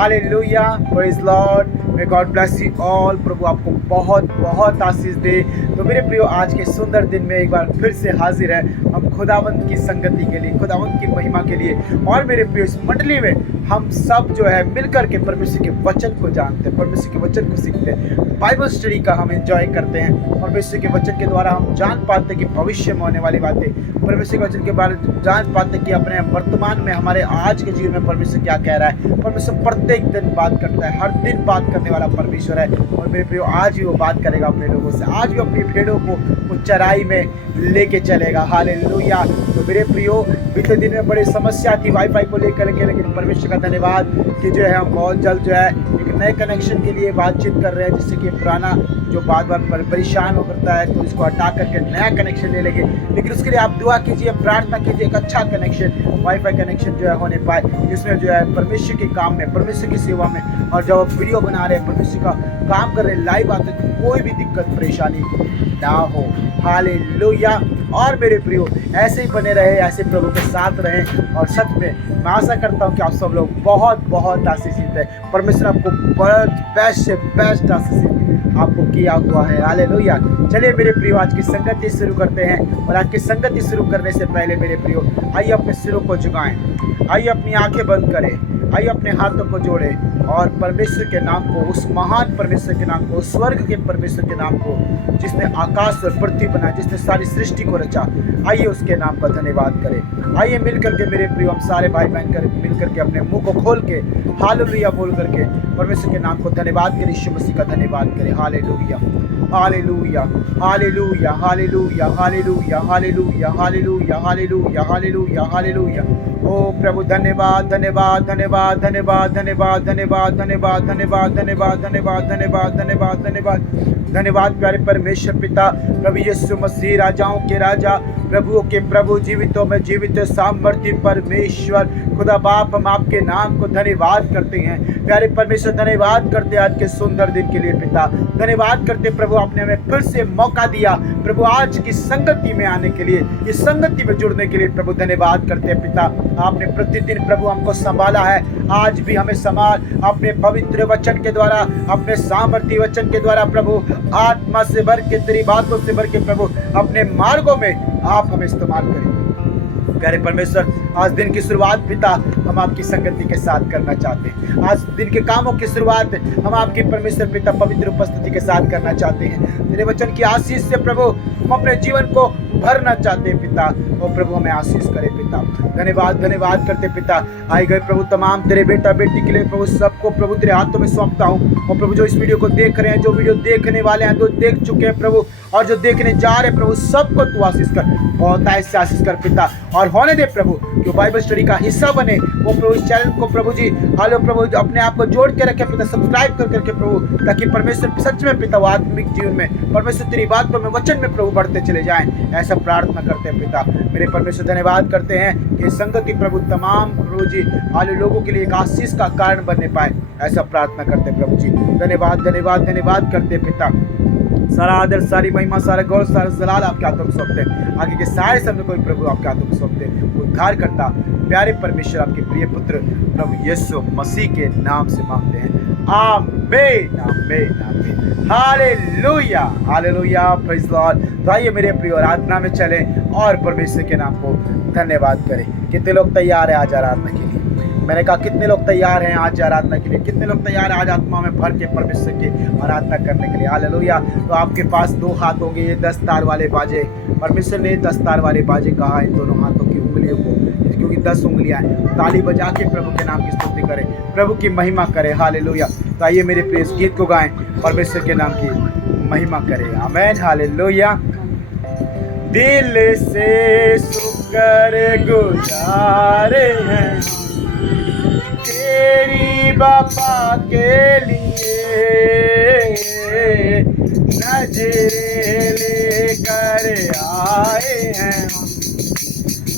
Hallelujah, praise Lord, may God bless you all. प्रभु आपको बहुत बहुत आशीष दे। तो मेरे प्रियो, आज के सुंदर दिन में एक बार फिर से हाजिर है हम खुदावंत की संगति के लिए, खुदावंत की महिमा के लिए। और मेरे प्रियो, इस मंडली में हम सब जो है मिलकर के परमेश्वर के वचन को जानते हैं, परमेश्वर के वचन को सीखते हैं, बाइबल स्टडी का हम एंजॉय करते हैं। परमेश्वर के वचन के द्वारा हम जान पाते हैं कि भविष्य में होने वाली बातें, परमेश्वर के वचन के बारे में जान पाते हैं कि अपने वर्तमान में, हमारे आज के जीवन में परमेश्वर क्या कह रहा है। परमेश्वर प्रत्येक दिन बात करता है, हर दिन बात करने वाला परमेश्वर है। और मेरे प्रियो, आज भी वो बात करेगा अपने लोगों से, आज भी अपनी भेड़ों को वो चराई में लेके चलेगा। हालेलुया। तो मेरे प्रियो, बीते दिन में बड़ी समस्या थी वाईफाई को लेकर के, लेकिन परमेश्वर का धन्यवाद कि जो है हम बहुत जल्द जो है एक नए कनेक्शन के लिए बातचीत कर रहे हैं, जिससे कि पुराना जो बार बार परेशान हो करता है तो इसको हटा करके नया कनेक्शन ले लेंगे। लेकिन उसके लिए आप दुआ कीजिए, प्रार्थना कीजिए, एक अच्छा कनेक्शन, वाईफाई कनेक्शन जो है होने पाए, जिसमें जो है परमेश्वर के काम में, परमेश्वर की सेवा में, और जब आप वीडियो बना रहे हैं, परमेश्वर का काम कर रहे हैं, लाइव आते हैं, तो कोई भी दिक्कत परेशानी ना हो। हालेलुया। और मेरे प्रियो, ऐसे ही बने रहे, ऐसे प्रभु के साथ रहें। और सच में मैं आशा करता हूँ कि आप सब लोग बहुत बहुत आशीषित है। परमेश्वर आपको बेस्ट से बेस्ट आशीषित आपको किया हुआ है। हालेलुया। चलिए मेरे प्रियो, आज की संगति शुरू करते हैं। और आज की संगति शुरू करने से पहले मेरे प्रियो, आइए अपने सिरों को झुकाएं, आइए अपनी आंखें बंद करें, आइए अपने हाथों को जोड़ें और परमेश्वर के नाम को, उस महान परमेश्वर के नाम को, स्वर्ग के परमेश्वर के नाम को, जिसने आकाश और पृथ्वी बनाया, जिसने सारी सृष्टि को रचा, आइए उसके नाम का धन्यवाद करें। आइए मिलकर के मेरे प्रियो, हम सारे भाई बहन कर मिलकर के अपने मुंह को खोल के हालेलुया बोल करके परमेश्वर के नाम को धन्यवाद करें, यीशु मसीह का धन्यवाद करें। Hallelujah, hallelujah, hallelujah, hallelujah, hallelujah, hallelujah, hallelujah, hallelujah, hallelujah, hallelujah. ओ प्रभु, धन्यवाद, धन्यवाद, धन्यवाद, धन्यवाद, धन्यवाद, धन्यवाद, धन्यवाद, धन्यवाद, धन्यवाद, धन्यवाद, धन्यवाद, धन्यवाद, धन्यवाद, धन्यवाद प्यारे परमेश्वर पिता, प्रभु यीशु मसीह, राजाओं के राजा, प्रभुओं के प्रभु, जीवितों में जीवित, सामर्थ्य परमेश्वर खुदा बाप, हम आपके नाम को धन्यवाद करते हैं। प्यारे परमेश्वर, धन्यवाद करते आज के सुंदर दिन के लिए पिता, धन्यवाद करते प्रभु, आपने हमें फिर से मौका दिया प्रभु आज की संगति में आने के लिए, इस संगति में जुड़ने के लिए प्रभु धन्यवाद करते हैं पिता। आपने प्रतिदिन प्रभु हमको संभाला है, आज भी हमें संभाल अपने पवित्र वचन के द्वारा, अपने सामर्थ्य वचन के द्वारा प्रभु, आत्मा से भर के, तेरी बातों से भर के प्रभु, अपने मार्गों में आप हमें इस्तेमाल करें। प्यारे परमेश्वर, आज दिन की शुरुआत पिता हम आपकी संगति के साथ करना चाहते हैं। आज दिन के कामों की शुरुआत हम आपके परमेश्वर पिता पवित्र उपस्थिति के साथ करना चाहते हैं। तेरे वचन की आशीष से प्रभु हम अपने जीवन को भरना चाहते हैं पिता। और प्रभु हमें आशीष करे पिता। धन्यवाद, धन्यवाद करते पिता। आए गए प्रभु तमाम तेरे बेटा बेटी के लिए प्रभु, सबको प्रभु तेरे हाथों में सौंपता हूँ। और प्रभु जो इस वीडियो को देख रहे हैं, जो वीडियो देखने वाले हैं, जो देख चुके हैं प्रभु, और जो देखने जा रहे हैं प्रभु, सबको तू आशीष कर, बहुत ऐसे आशीष कर पिता। और होने दे प्रभु जो बाइबल स्टडी का हिस्सा बने, वो प्रभु इस चैनल को प्रभु जी, हालो प्रभु, अपने आप को जोड़ के रखे पिता, सब्सक्राइब कर करके प्रभु, ताकि परमेश्वर सच में पिता वो आत्मिक जीवन में परमेश्वर तेरी बातों में, वचन में प्रभु बढ़ते चले जाएं। ऐसा प्रार्थना करते हैं पिता। मेरे परमेश्वर, धन्यवाद करते हैं कि संगति प्रभु तमाम प्रभु जी हालो लोगों के लिए एक आशीष का कारण बनने पाए। ऐसा प्रार्थना करते हैं प्रभु जी। धन्यवाद, धन्यवाद, धन्यवाद करते हैं पिता। सारा आदर, सारी महिमा, सारा गौरव, सारा जलाल आपके हाथों में सौंपते हैं। आगे के सारे समय कोई प्रभु आपके हाथों में सौंपते हैं। उद्धार करता प्यारे परमेश्वर, आपके प्रिय पुत्र प्रभु यीशु मसीह के नाम से मांगते हैं। आमीन, आमीन, आमीन। Hallelujah, hallelujah, praise Lord. तो आइए मेरे प्रिय, आराधना में चलें और परमेश्वर के नाम को धन्यवाद करें। कितने लोग तैयार हैं आज आराधना के लिए? मैंने कहा कितने लोग तैयार हैं आज आराधना के लिए? कितने लोग तैयार हैं आज आत्मा में भर के परमेश्वर की आराधना करने के लिए? हालेलुया। तो आपके पास दो हाथ होंगे, ये 10 तार वाले बाजे। परमेश्वर ने 10 तार वाले बाजे कहा इन दोनों हाथों की उंगलियों को, क्योंकि 10 उंगलियां हैं। ताली बजा के प्रभु के नाम की स्तुति करें, प्रभु की महिमा करें। हालेलुया। तो आइए मेरे प्रिय, इस गीत को गाएं, परमेश्वर के नाम की महिमा करें। आमीन, हालेलुया। दिल से शुक्र गुजारे हैं तेरी बापा के लिए, नजरे लेकर आए हैं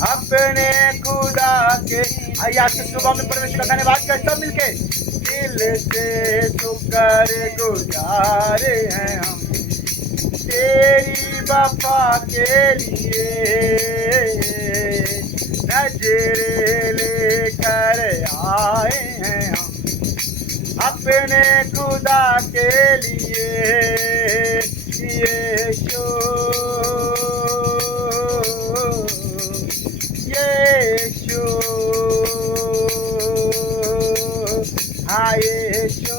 अपने खुदा के। आइए आज की सुबह में परमेश्वर का धन्यवाद कर सब मिलके। दिल से शुक्र गुजारे हैं हम तेरी बापा के लिए, नजरे लेकर आए हैं हम अपने खुदा के लिए यीशु यीशु हाँ यीशु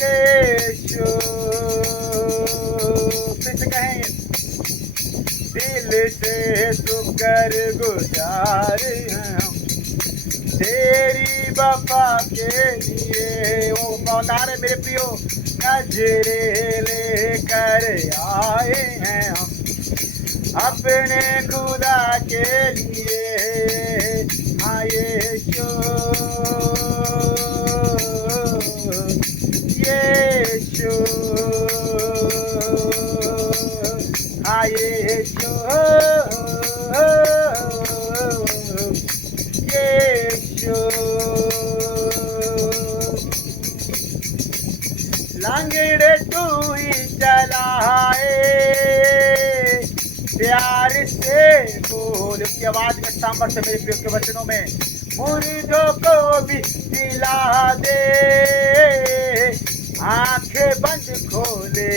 यीशु फिर से कहेंगे दिल से शुक्र गुजार हैं हम तेरी वफा के लिए। वो मौदार मेरे प्रियो नजरे लेकर आए हैं हम अपने खुदा के लिए हाँ यीशु यीशु हाँ यीशु यीशु लंगड़े तू ही चलाए प्यार से बोल। उसकी आवाज में सामर्थ्य मेरे प्रियो के वचनों में मुर्दों को भी दिला दे आंखें बंद खोले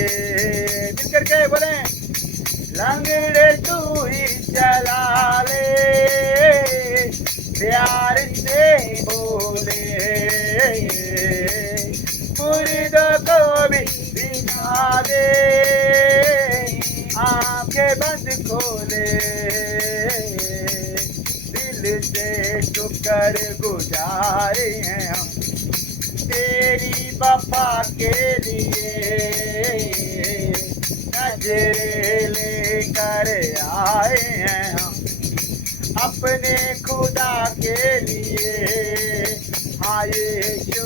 मिल करके बोले लंगड़े तू ही चला ले प्यार से बोले मुर्दों को भी दिला दे आंखें बंद खोले दिल से शुक्र गुजारे हैं हम तेरी वफा के लिए नजरे लेकर आए हैं हम अपने खुदा के लिए हाँ यीशु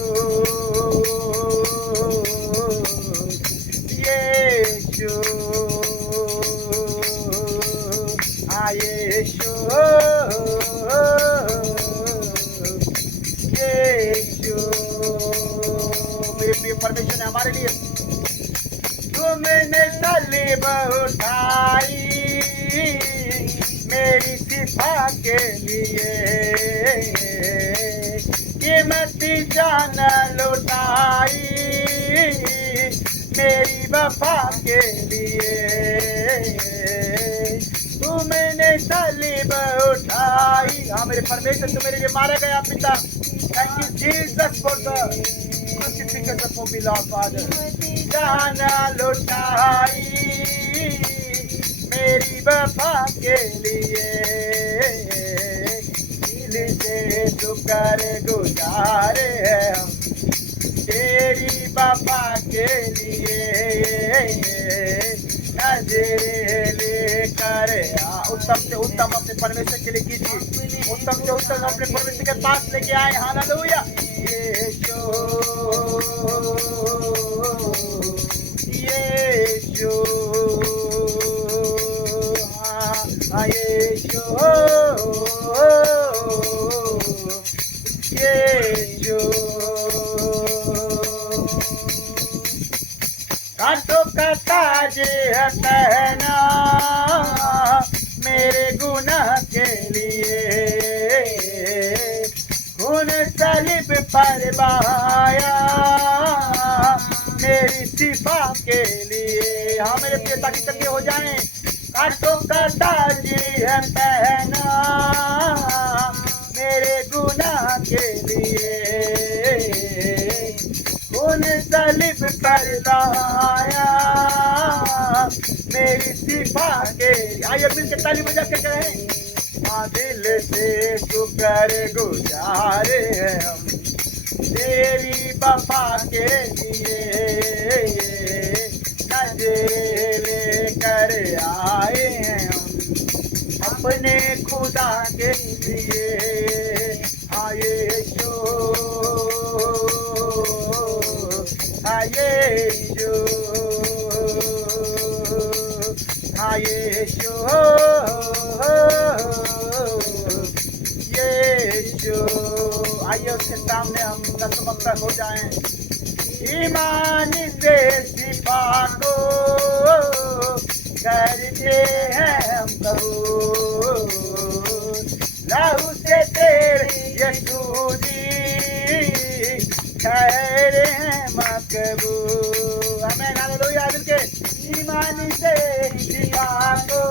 यीशु हाँ यीशु यीशु मेरे प्रिय परमेश्वर ने हमारे लिए तुमने सलीब उठाई मेरी शिफा के लिए कीमती जान लुटाई मेरी वफा के लिए तुमने सलीब उठाई हाँ मेरे परमेश्वर तू मेरे लिए मारा गया पिता thank you Jesus for the crucifixion for me Lord father जान लुटाई मेरी वफा के लिए दिल से शुक्र गुजारे हैं हम तेरी वफा के लिए नजरे लेकर उत्तम से उत्तम अपने परमेश्वर के लिए कीजिए उत्तम से उत्तम अपने परमेश्वर के पास लेके आए हालेलुया यीशु यीशु हाँ यीशु यीशु कांटों का ताज है पहना मेरे गुनाह के लिए खून सलीब पर बहाया मेरी शिफा के लिए हाँ मेरे पिता की तंगे हो जाएं कांटों का ताज है पहना मेरे गुनाह के लिए खून सलीब पर बहाया मेरी शिफा के आइए मिलकर ताली बजा के कहें हाँ दिल से शुक्र गुजारे हैं हम तेरी वफा के लिए नजरे लेकर आए हैं हम अपने खुदा के लिए हाँ यीशु हाँ यीशु हाँ यीशु यीशु आइए उसके सामने हम नतमस्तक हो जाएं ईमान से शिफा को करते हैं हम कबूल लहू से तेरे यीशु जी ठहरे हैं मकबूल। आमीन हालेलुया। दिल के ईमान से दुआ को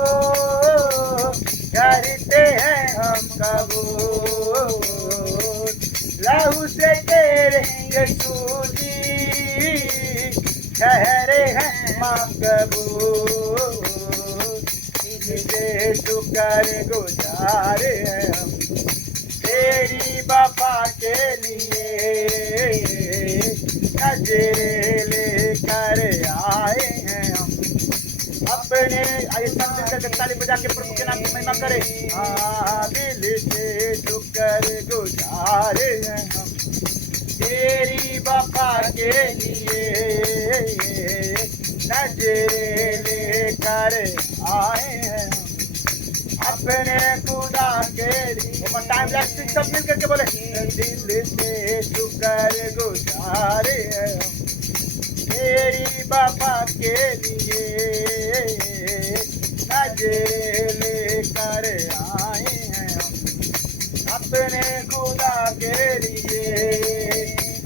करते हैं हम कबूल। लहू से तेरे यीशु जी ठहरे हैं मकबूल। तुझे शुक्र गुजार हैं हम तेरी वफा के लिए। नजरे लेकर आए हैं हम अपने। आइए सब मिलकर ताली बजा के प्रभु के नाम की महिमा करें। दिल से शुक्र गुजार हैं हम तेरी वफा के लिए। नजरे लेकर आए हैं हम अपने खुदा के लिए। टाइम लैप्स सब मिल करके बोले। दिल से शुक्र गुजार हैं हम तेरी वफा के लिए। नजरे लेकर आए हैं हम अपने खुदा के लिए।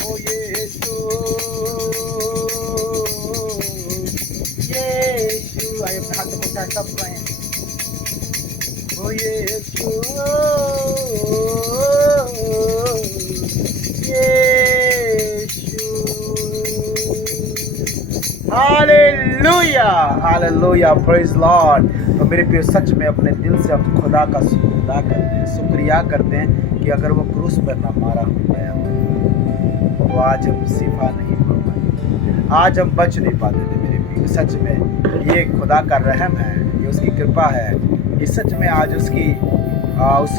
ओ यीशु यीशु। आइए अपने हाथ में उठाएं सब कहें ओ यीशु यीशु। Hallelujah hallelujah praise Lord. तो मेरे प्रिय सच में अपने दिल से हम खुदा का शुक्रिया करते हैं, शुक्रिया करते हैं कि अगर वो क्रूस पर ना मारा हो गया तो आज हम शिफा नहीं पा पाते, आज हम बच नहीं पाते थे। मेरे प्रिय सच में ये खुदा का रहम है, ये उसकी कृपा है, ये सच में आज उसकी उस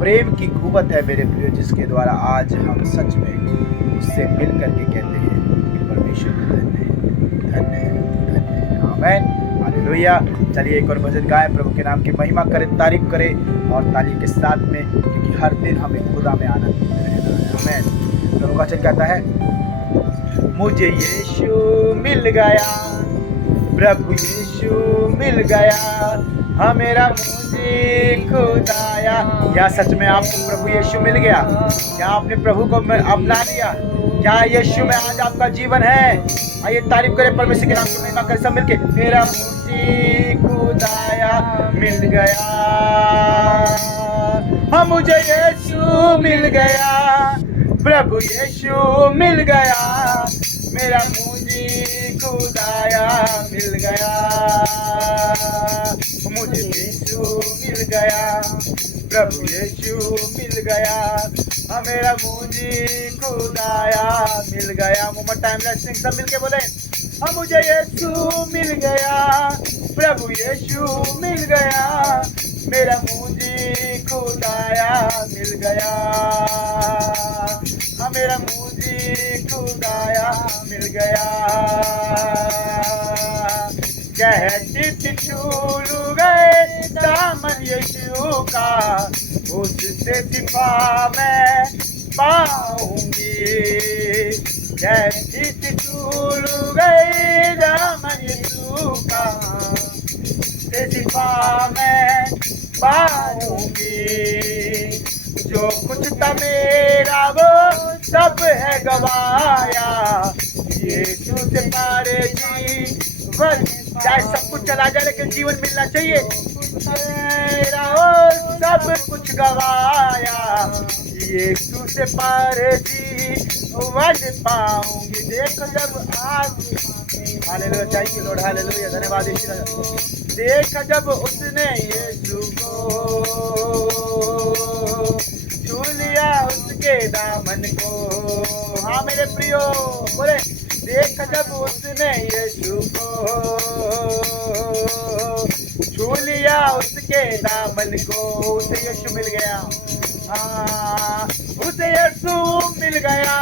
प्रेम की कुव्वत है मेरे प्रिय, जिसके द्वारा आज हम सच में उससे मिल करके कहते हैं कि परमेश्वर धन्य धन्य धन्य। आमीन हालेलुया। चलिए एक और भजन गाएं, प्रभु के नाम की महिमा करें, तारीफ करें और ताली के साथ में, क्योंकि हर दिन हमें खुदा में आनंद रहना है। आमीन। प्रभु का वचन कहता है मुझे यीशु मिल गया, प्रभु यीशु मिल गया, हाँ मेरा मुझे खुदाया। क्या सच में आपको प्रभु यीशु मिल गया? क्या आपने प्रभु को अपना लिया? क्या यीशु में आज आपका जीवन है? आइए तारीफ करें परमेश्वर के नाम की महिमा करें सब मिलके। मेरा मुझे खुदाया मिल गया, हाँ मुझे यीशु मिल गया, प्रभु यीशु मिल गया, मेरा मुझे खुदाया मिल गया, मुझे यीशु मिल गया, प्रभु यीशु मिल गया, हाँ मेरा मुझे खुदाया मिल गया। मोहम्मद टाइम सिंह सब मिलके बोले हाँ मुझे यीशु मिल गया, प्रभु यीशु मिल गया, मेरा मुझे खुदाया मिल गया, हाँ मेरा मुझे खुदाया मिल गया। कहते छूलू गए दामन यीशु का, उससे शिफा मैं पाऊंगी। कहते छूलू गए दामन यीशु का, उससे शिफा मैं पाऊंगी। जो कुछ था मेरा वो सब है गवाया, यीशु से पारे जीवन, चाहे सब कुछ चला जाए लेकिन जीवन मिलना चाहिए। मेरा वो सब कुछ गवाया, यीशु से पारे जीवन पाऊंगी। देखो जब आज हालेलुया, चाहिए लॉर्ड हालेलुया, धन्यवाद यीशु। देखा जब उसने यीशु को छू लिया उसके दामन को, हाँ मेरे प्रियो बोले देखा जब उसने यीशु को छू लिया उसके दामन को, उसे यीशु मिल गया, हाँ उसे यीशु मिल गया,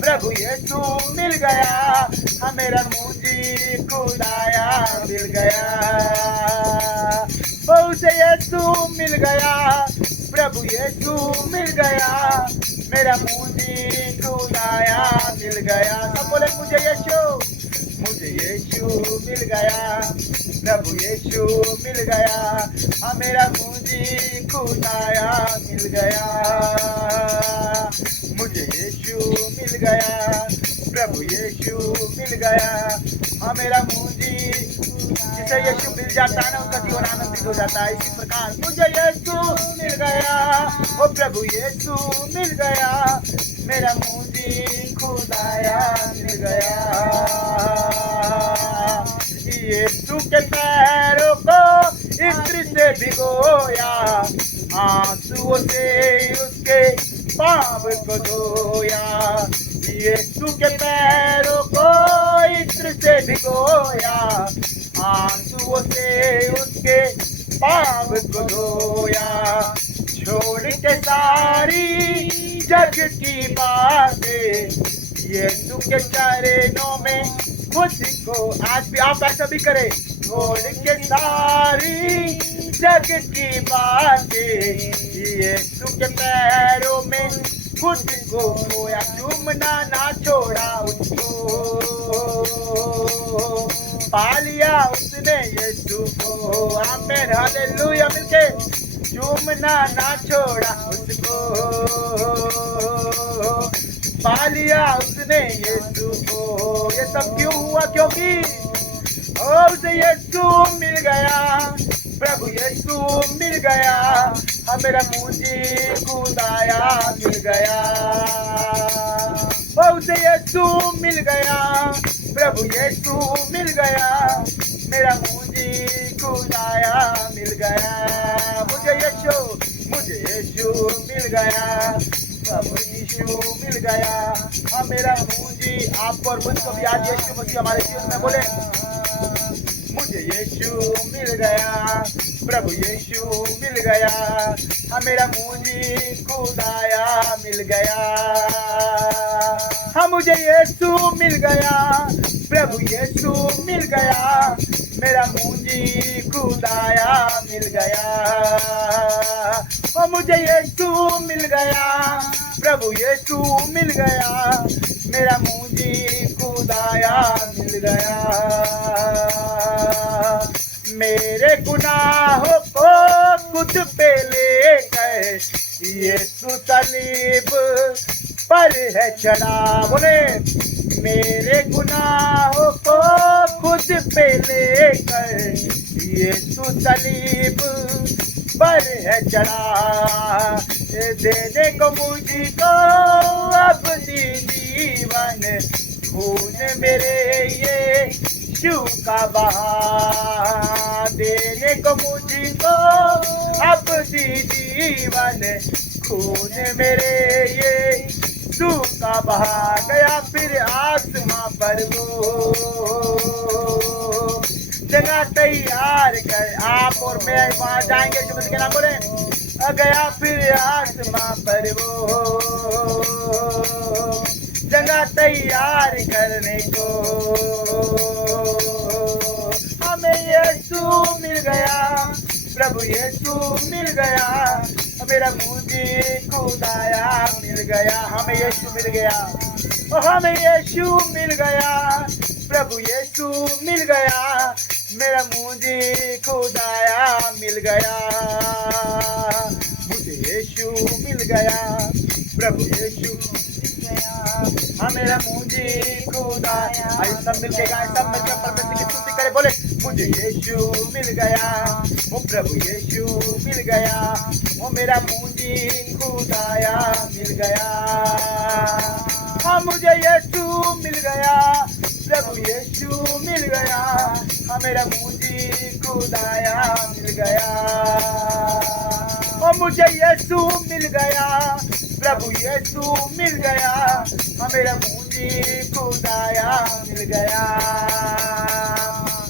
प्रभु यीशु मिल गया, हाँ मेरा मुझे खुदाया मिल गया, उसे यीशु मिल गया, प्रभु यीशु मिल गया, मेरा मुझे खुदाया मिल गया। सब बोले मुझे यीशु मुझे यीशु मिल गया, प्रभु यीशु मिल गया, हाँ मेरा मुझे खुदाया मिल गया। मुझे यीशु मिल गया, प्रभु यीशु मिल गया, हाँ मेरा मुझे, जिसे यीशु मिल जाता है ना उनका जीवन आनंदित हो जाता है। इसी प्रकार मुझे यीशु मिल गया, ओ प्रभु यीशु मिल गया, मेरा मुझे खुदाया मिल गया। यीशु के पैरों को इत्र से भिगोया, आंसुओं से उसके पाप को धोया। यीशु के पैरों को इत्र से भिगोया, आंसुओं से उसके पाप को धोया। छोड़ के सारी जग की बातें, यीशु के चरणों में खुद को, आज भी आप ऐसा भी करें, छोड़ के सारी जग की बातें, यीशु के पैरों में खुद को खोया। चूमना ना छोड़ा उसको, पा लिया उसने यीशु को। आमीन हालेलुया मिलके, चूमना ना छोड़ा उसको, पा लिया उसने यीशु को। ये सब क्यों हुआ? क्योंकि उसे यीशु मिल गया, प्रभु यीशु मिल गया, हाँ मेरा मुझे खुदाया मिल गया। उसे यीशु मिल गया, प्रभु यीशु मिल गया, मेरा मुझे खुदाया मिल गया। मुझे यीशु मिल गया, प्रभु यीशु मिल गया, हाँ मेरा मुझे, आपको और मुझको भी आज यीशु मसीह हमारे जीवन में बोले, मुझे यीशु मिल गया, प्रभु यीशु मिल गया, हाँ मेरा मुझे खुदाया मिल गया। हाँ मुझे यीशु मिल गया, प्रभु यीशु मिल गया, मेरा मुझे खुदाया मिल गया। और मुझे यीशु मिल गया, प्रभु यीशु मिल गया, मेरा मुझे खुदाया मिल गया। मेरे गुनाहों को खुद पे लेकर यीशु सलीब पर है चढ़ा। बोले, मेरे गुनाहों को खुद पे लेकर यीशु सलीब पर है चढ़ा। देने को मुझको अब जीवन, खून मेरे ये यीशु का बहा। देने को मुझको अब जीवन, खून मेरे ये यीशु का बहा। गया फिर आसमां पर वो जगह तैयार कर। आप और मैं वहां जाएंगे, जो के नाम बोले। गया फिर आसमां पर वो जगह तैयार करने को। हमें यीशु मिल गया, प्रभु यीशु मिल गया, मेरा मुझे खुदाया मिल गया। हमें यीशु मिल गया, हमें यीशु मिल गया, प्रभु यीशु मिल गया, मेरा मुझे खुदाया मिल गया। मुझे यीशु मिल गया, प्रभु यीशु मिल गया, हाँ मेरा मुझे खुदाया। आइए सब मिलके गाएं, सब मिलकर परमेश्वर की स्तुति करें। बोले, मुझे यीशु मिल गया, ओ प्रभु यीशु मिल गया, ओ मेरा मुझे खुदाया मिल गया। हाँ मुझे यीशु मिल गया, प्रभु यीशु मिल गया, हाँ मेरा मुझे खुदाया मिल गया। और मुझे यीशु मिल गया, प्रभु यीशु मिल गया, हाँ मेरा मुझे खुदाया मिल गया।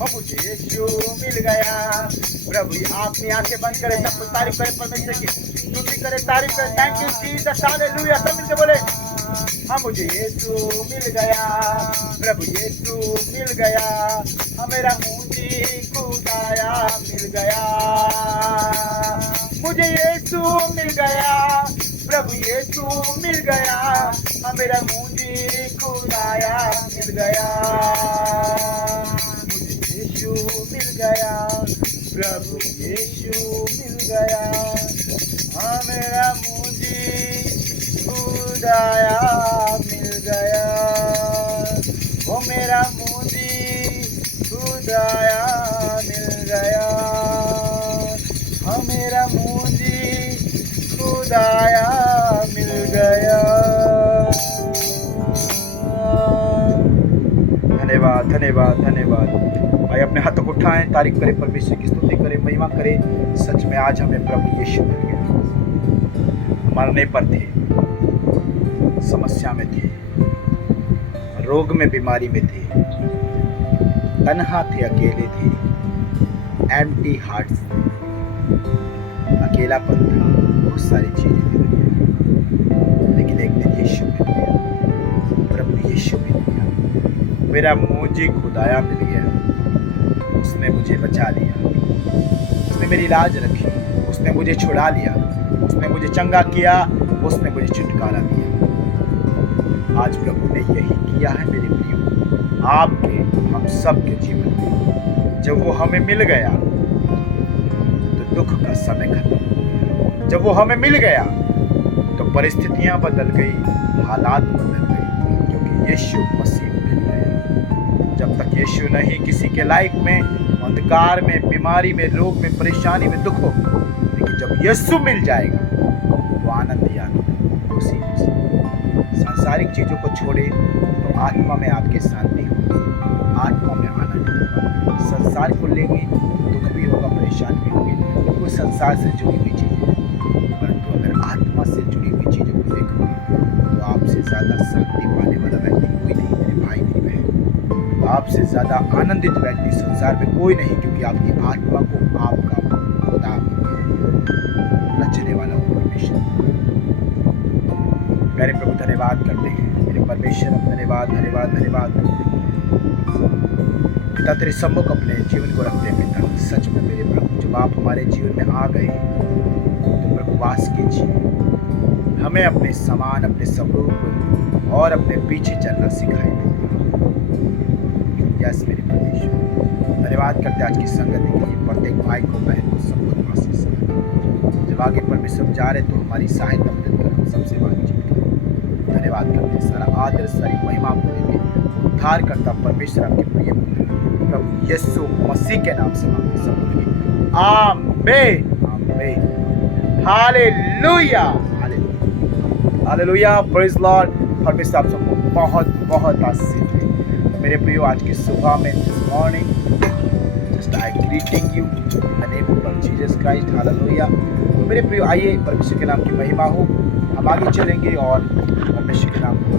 और मुझे यीशु मिल गया, प्रभु अपनी आंखें बंद करें, सब कुछ तारीफ करें परमेश्वर की, स्तुति करें, तारीफ करें। Thank you Jesus, hallelujah. सब मिलके बोले, हाँ मुझे यीशु मिल गया, प्रभु यीशु मिल गया, हाँ मेरा मुझे खुदाया मिल गया। मुझे यीशु मिल गया, प्रभु यीशु मिल गया, हाँ मेरा मुझे खुदाया मिल गया। प्रभु यीशु मिल गया, हाँ मेरा मुझे खुदाया मिल गया, वो मेरा मुझे खुदाया मिल गया, हाँ मेरा मुझे खुदाया मिल गया। धन्यवाद धन्यवाद धन्यवाद। भाई अपने हाथों को उठाएं, तारीफ करें, परमेश्वर की स्तुति करें, महिमा करें। सच में आज हमें प्रभु यीशु मिल गया। मरने पर थे, समस्या में थे, रोग में बीमारी में थे, तन्हा थे, अकेले थे, एम्प्टी हार्ट्स, अकेलापन था, बहुत सारी चीजें थी, लेकिन एक दिन यीशु मिल गया, प्रभु यीशु मिल गया, मेरा मुझे खुदाया मिल गया। उसने मुझे बचा लिया, उसने मेरी लाज रखी, उसने मुझे छुड़ा लिया, उसने मुझे चंगा किया, उसने मुझे छुटकारा दिया। आज प्रभु ने यही किया है मेरे प्रियो, आपके हम सब के जीवन में। जब वो हमें मिल गया तो दुख का समय खत्म हो गया, जब वो हमें मिल गया तो परिस्थितियां बदल गई, हालात बदल गए, क्योंकि यीशु मसीह मिल गया। जब तक यीशु नहीं किसी के लाइफ में, अंधकार में, बीमारी में, रोग में, परेशानी में, दुख हो, लेकिन जब यीशु मिल जाएगा तो आनंद ही आनंद, खुशी खुशी। सांसारिक चीजों को छोड़े तो आत्मा में आपके शांति होगी, आत्मा में आनंद होगा। संसार को लेंगे दुख भी होगा, परेशानी भी होगी, क्योंकि संसार से जुड़ी हुई चीजें, परंतु अगर आत्मा से जुड़ी हुई चीजों को देखोगे तो आपसे ज्यादा शांति पाने वाला व्यक्ति कोई नहीं, मेरे भाई मेरी बहन। आपसे ज्यादा आनंदित व्यक्ति संसार में कोई नहीं, क्योंकि आपकी आत्मा को आपका खुदा रचने वाला परमेश्वर। प्यारे प्रभु धन्यवाद करते हैं, मेरे परमेश्वर हम धन्यवाद धन्यवाद धन्यवाद पिता, तेरे सम्मुख अपने जीवन को रखते हैं पिता। सच में मेरे प्रभु, जब आप हमारे जीवन में आ गए तो प्रभु वास कीजिए, हमें अपने समान, अपने स्वरूप और अपने पीछे चलना सिखाए। यस मेरे परमेश्वर, धन्यवाद करते आज की संगति के लिए, प्रत्येक भाई को, बहन को, सबको आशीष करें। जब आगे परमेश्वर जा रहे तो हमारी सहायता मदद कर, हम सबसे बातचीत करें। धन्यवाद करते, सारा आदर सारी महिमा आपको देते, उद्धार करता परमेश्वर आपके प्रिय पुत्र प्रभु यीशु मसीह के नाम से मांगते सब लोग, आमीन आमीन, hallelujah hallelujah hallelujah, praise Lord. परमेश्वर आप सबको बहुत बहुत आशीष दे। मेरे प्रियो, आज की सुबह में, this morning, just I greeting you in the name of Jesus Christ, hallelujah. तो मेरे प्रियो, आइए परमेश्वर के नाम की महिमा हो, हम आगे चलेंगे और परमेश्वर के नाम को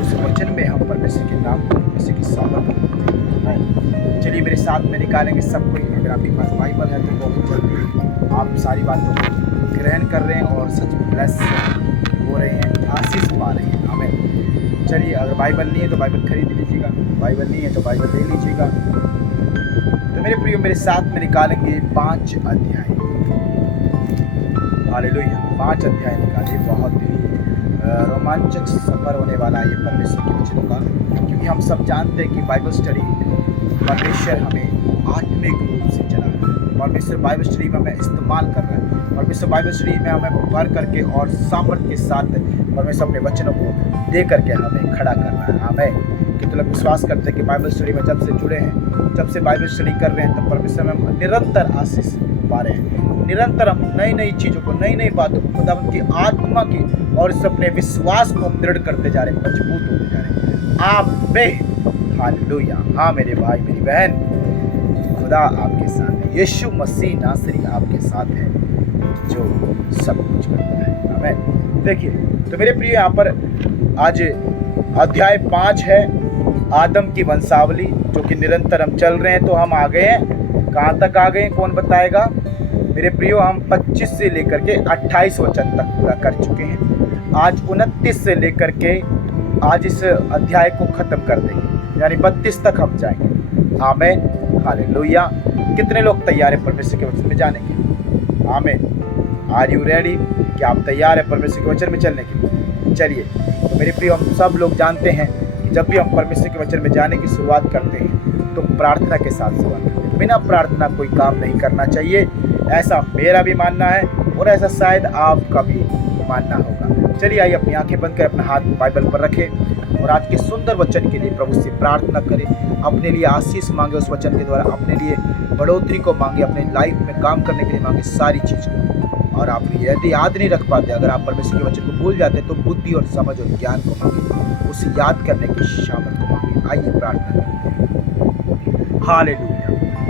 उस वचन में हम परमेश्वर के नाम को, परमेश्वर की सामर्थ को चलिए मेरे साथ में निकालेंगे सब कोई। अगर आपके पास बाइबल है तो बहुत जल्दी आप सारी बातों को ग्रहण कर रहे हैं और सच ब्लेस हो रहे हैं, आशीष पा रहे हैं, आमीन। चलिए, अगर बाइबल नहीं है तो बाइबल खरीद लीजिएगा, बाइबल नहीं है तो बाइबल ले लीजिएगा। तो मेरे प्रियो, मेरे साथ में निकालेंगे 5 अध्याय, हालेलुया, 5 अध्याय निकाले। बहुत ही रोमांचक सफर होने वाला है ये परमेश्वर के वचनों का, क्योंकि हम सब जानते हैं कि बाइबल स्टडी परमेश्वर हमें आत्मिक रूप से चला रहा है। परमेश्वर बाइबल स्टडी में हमें इस्तेमाल कर रहा है, परमेश्वर बाइबल स्टडी में हमें भर करके और सामर्थ्य के साथ परमेश्वर अपने वचनों को दे करके हमें खड़ा कर रहा है। हमें कितने लोग विश्वास करते हैं कि बाइबल स्टडी में जब से जुड़े हैं, जब से बाइबल स्टडी कर रहे हैं, तब परमेश्वर में हम निरंतर आशीष पा रहे हैं। निरंतर हम नई नई चीज़ों को, नई नई बातों को, खुदा उनकी आत्मा की और इस अपने विश्वास को हम दृढ़ करते जा रहे हैं, मजबूत होते जा रहे हैं। आमीन, हालेलुया। हाँ मेरे भाई मेरी बहन, खुदा आपके साथ है, यीशु मसीह नासरी आपके साथ है, जो सब कुछ करता है। आमीन। देखिए, तो मेरे प्रिय, यहाँ पर आज अध्याय 5 है, आदम की वंशावली, जो कि निरंतर हम चल रहे हैं। तो हम आ गए हैं, कहाँ तक आ गए हैं कौन बताएगा? मेरे प्रियो, हम 25 से लेकर के 28 वचन तक पूरा कर चुके हैं। आज 29 से लेकर के आज इस अध्याय को खत्म कर देंगे, यानी 32 तक हम जाएंगे। आमीन, हालेलुया। कितने लोग तैयार हैं परमेश्वर के वचन में जाने के? आमीन। Are you ready? क्या आप तैयार हैं परमेश्वर के वचन में चलने के? चलिए, तो मेरे प्रियो, हम सब लोग जानते हैं कि जब भी हम परमेश्वर के वचन में जाने की शुरुआत करते हैं तो प्रार्थना के साथ शुरुआत करते हैं। बिना प्रार्थना कोई काम नहीं करना चाहिए। ऐसा मेरा भी मानना है और ऐसा शायद आपका भी मानना होगा। चलिए आइए अपनी आंखें बंद कर अपना हाथ बाइबल पर रखें और आज के सुंदर वचन के लिए प्रभु से प्रार्थना करें। अपने लिए आशीष मांगे, उस वचन के द्वारा अपने लिए बढ़ोतरी को मांगे, अपने लाइफ में काम करने के लिए मांगे सारी चीज़ को। और आप यदि याद नहीं रख पाते, अगर आप परमेश्वर के वचन को भूल जाते तो बुद्धि और समझ और ज्ञान को मांगे, उसे याद करने की सामर्थ को मांगे। आइए प्रार्थना करते हैं। Hallelujah,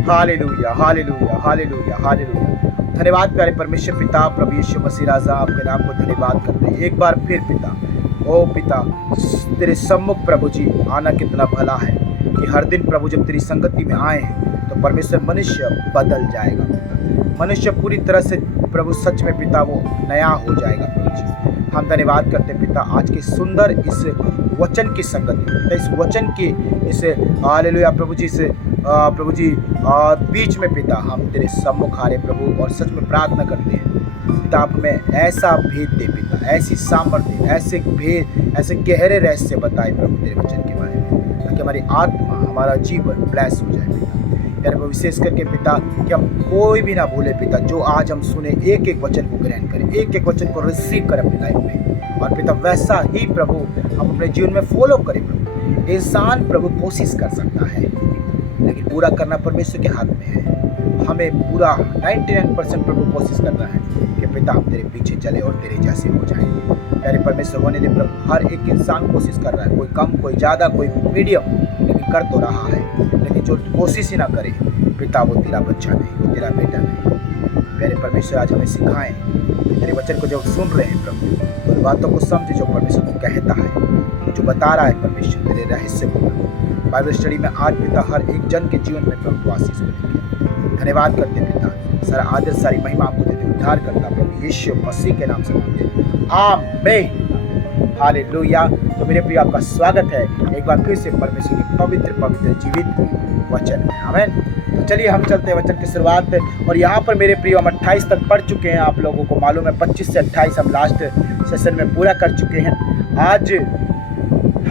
hallelujah, hallelujah, hallelujah, hallelujah. धन्यवाद प्यारे परमेश्वर पिता, प्रभु यीशु मसीह राजा, आपके नाम को धन्यवाद करते हैं एक बार फिर पिता। ओ पिता, तेरे सम्मुख प्रभु जी आना कितना भला है कि हर दिन प्रभु जब तेरी संगति में आए हैं तो परमेश्वर मनुष्य बदल जाएगा पिता। मनुष्य पूरी तरह से प्रभु सच में पिता वो नया हो जाएगा प्रभु जी। हम धन्यवाद करते हैं पिता आज के सुंदर इस वचन की संगति पिता, इस वचन की इस हालेलुया प्रभु जी से प्रभु जी बीच में पिता हम तेरे सम्मुख आ रहे प्रभु और सच में प्रार्थना करते हैं पिता, आप हमें ऐसा भेद दे पिता, ऐसी सामर्थ्य, ऐसे भेद, ऐसे गहरे रहस्य बताए प्रभु तेरे वचन के बारे में, ताकि हमारी आत्मा, हमारा जीवन ब्लेस हो जाए पिता। यार विशेष करके पिता कि हम कोई भी ना भूले पिता, जो आज हम सुने एक एक वचन को ग्रहण करें, एक एक वचन को रिसीव करें अपनी लाइफ में, और पिता वैसा ही प्रभु हम अपने जीवन में फॉलो करें प्रभु। इंसान प्रभु कोशिश कर सकता है लेकिन पूरा करना परमेश्वर के हाथ में है। हमें पूरा 99% प्रभु कोशिश करना है कि पिता हम तेरे पीछे चले और तेरे जैसे हो जाएं। प्यारे परमेश्वर होने दे प्रभु, हर एक इंसान कोशिश कर रहा है, कोई कम, कोई ज़्यादा, कोई मीडियम, लेकिन कर तो रहा है। लेकिन जो कोशिश ही ना करे पिता, वो तेरा बच्चा नहीं, वो तेरा बेटा नहीं। प्यारे परमेश्वर आज हमें सिखाएं, तेरे वचन को जब सुन रहे हैं प्रभु, उन बातों को समझे जो परमेश्वर को कहता है, जो बता रहा है परमेश्वर तेरे रहस्य को। बाइबल स्टडी में आज पिता हर एक जन के जीवन में प्रभु आशीष करेंगे। धन्यवाद करते पिता, सारा आदर सारी महिमा आपको देते, उद्धार करता प्रभु यीशु मसीह के नाम से मांगते, आमीन, हालेलुया। तो मेरे प्रिय आपका स्वागत है एक बार फिर से परमेश्वर की पवित्र पवित्र जीवित वचन में, आमीन। तो चलिए हम चलते हैं वचन की शुरुआत। और यहाँ पर मेरे प्रिय हम 28 तक पढ़ चुके हैं, आप लोगों को मालूम है 25 से 28 हम लास्ट सेशन में पूरा कर चुके हैं। आज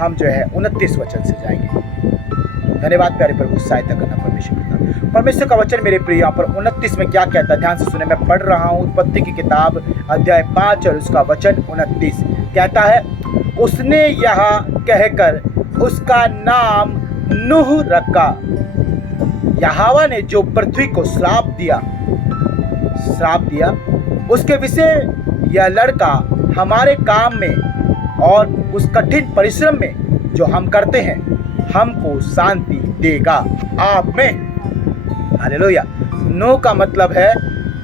हम जो है 29 वचन से जाएंगे। धन्यवाद प्यारे प्रभु, सहायता करना परमेश्वर पिता। परमेश्वर का वचन मेरे प्रिय यहाँ पर 29 में क्या कहता है, ध्यान से सुने। मैं पढ़ रहा हूँ उत्पत्ति की किताब अध्याय 5 और उसका वचन 29 कहता है, उसने यह कहकर उसका नाम नूह रखा। यहोवा ने जो पृथ्वी को श्राप दिया उसके विषय यह लड़का हमारे काम में और उस कठिन परिश्रम में जो हम करते हैं हमको शांति देगा, आमीन, हालेलुया। नूह का मतलब है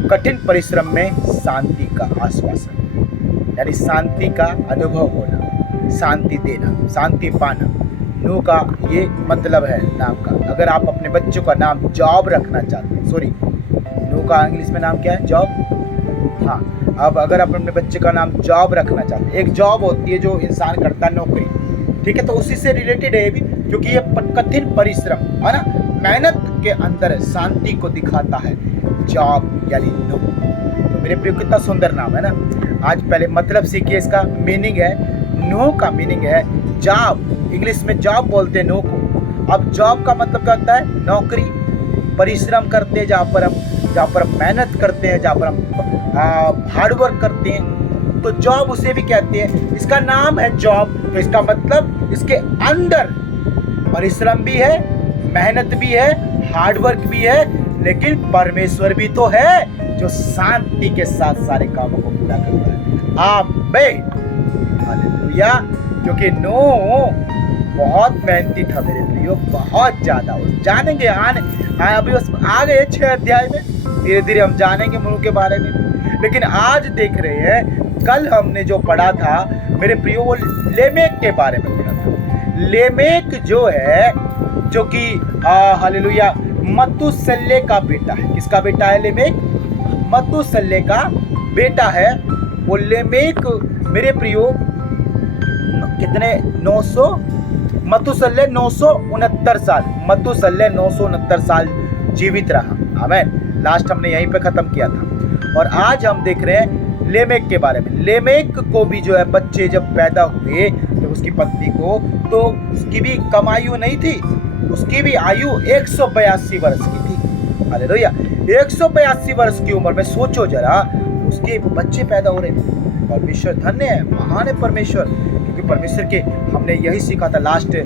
कठिन परिश्रम में शांति का आश्वासन, यानी शांति का अनुभव होना, शांति देना, शांति पाना। नूह का ये मतलब है नाम का। अगर आप अपने बच्चों का नाम जॉब रखना चाहते हैं, सॉरी नूह का इंग्लिश में नाम क्या है, जॉब। हाँ, अब अगर आप अपने बच्चे का नाम जॉब रखना चाहते हैं, एक जॉब होती है जो इंसान करता है, नौकरी, ठीक है, तो उसी से रिलेटेड है भी, क्योंकि ये कठिन परिश्रम है ना, मेहनत के अंदर शांति को दिखाता है जॉब यानी नूह। तो मेरे प्रिय कितना सुंदर नाम है ना। आज पहले मतलब सीखिए, इसका मीनिंग है, नूह का मीनिंग है जॉब, इंग्लिश में जॉब बोलते हैं नूह को। अब जॉब का मतलब क्या होता है, नौकरी, परिश्रम करते हैं, जहाँ पर हम मेहनत करते हैं, जहाँ पर हम हार्डवर्क करते हैं, तो जॉब उसे भी कहते हैं। इसका नाम है जॉब, तो इसका मतलब इसके अंदर परिश्रम भी है, मेहनत भी है, हार्डवर्क भी है, लेकिन परमेश्वर भी तो है जो शांति के साथ सारे कामों को पूरा करता है, आमीन, हालेलुया। क्योंकि नूह बहुत मेहनती था मेरे प्रियो, बहुत ज्यादा। जानेंगे अभी आ गए 6 अध्याय में, धीरे धीरे हम जानेंगे नूह के बारे में। लेकिन आज देख रहे हैं, कल हमने जो पढ़ा था मेरे प्रियो, वो लेमेक के बारे में पढ़ा था। लेमेक जो है, जो कि हालेलुया मतुसल्ले का बेटा है। किसका बेटा है लेमेक? मतुसल्ले का बेटा है वो लेमेक मेरे प्रियो। कितने 900 मतुसल्ले 969 साल, मतुसल्ले 969 साल जीवित रहा, आमीन। लास्ट हमने यहीं पे खत्म किया था। और आज हम देख रहे हैं लेमेक के बारे में। लेमेक को भी जो है बच्चे जब पैदा हुए तो उसकी पत्नी को, तो उसकी भी कम आयु नहीं थी, उसकी भी आयु 182 वर्ष की थी। हालेलुया। 182 वर्ष की उम्र में सोचो जरा, उसके बच्चे पैदा हो रहे थे। परमेश्वर धन्य है, महान है परमेश्वर, क्योंकि परमेश्वर के हमने यही सीखा था लास्ट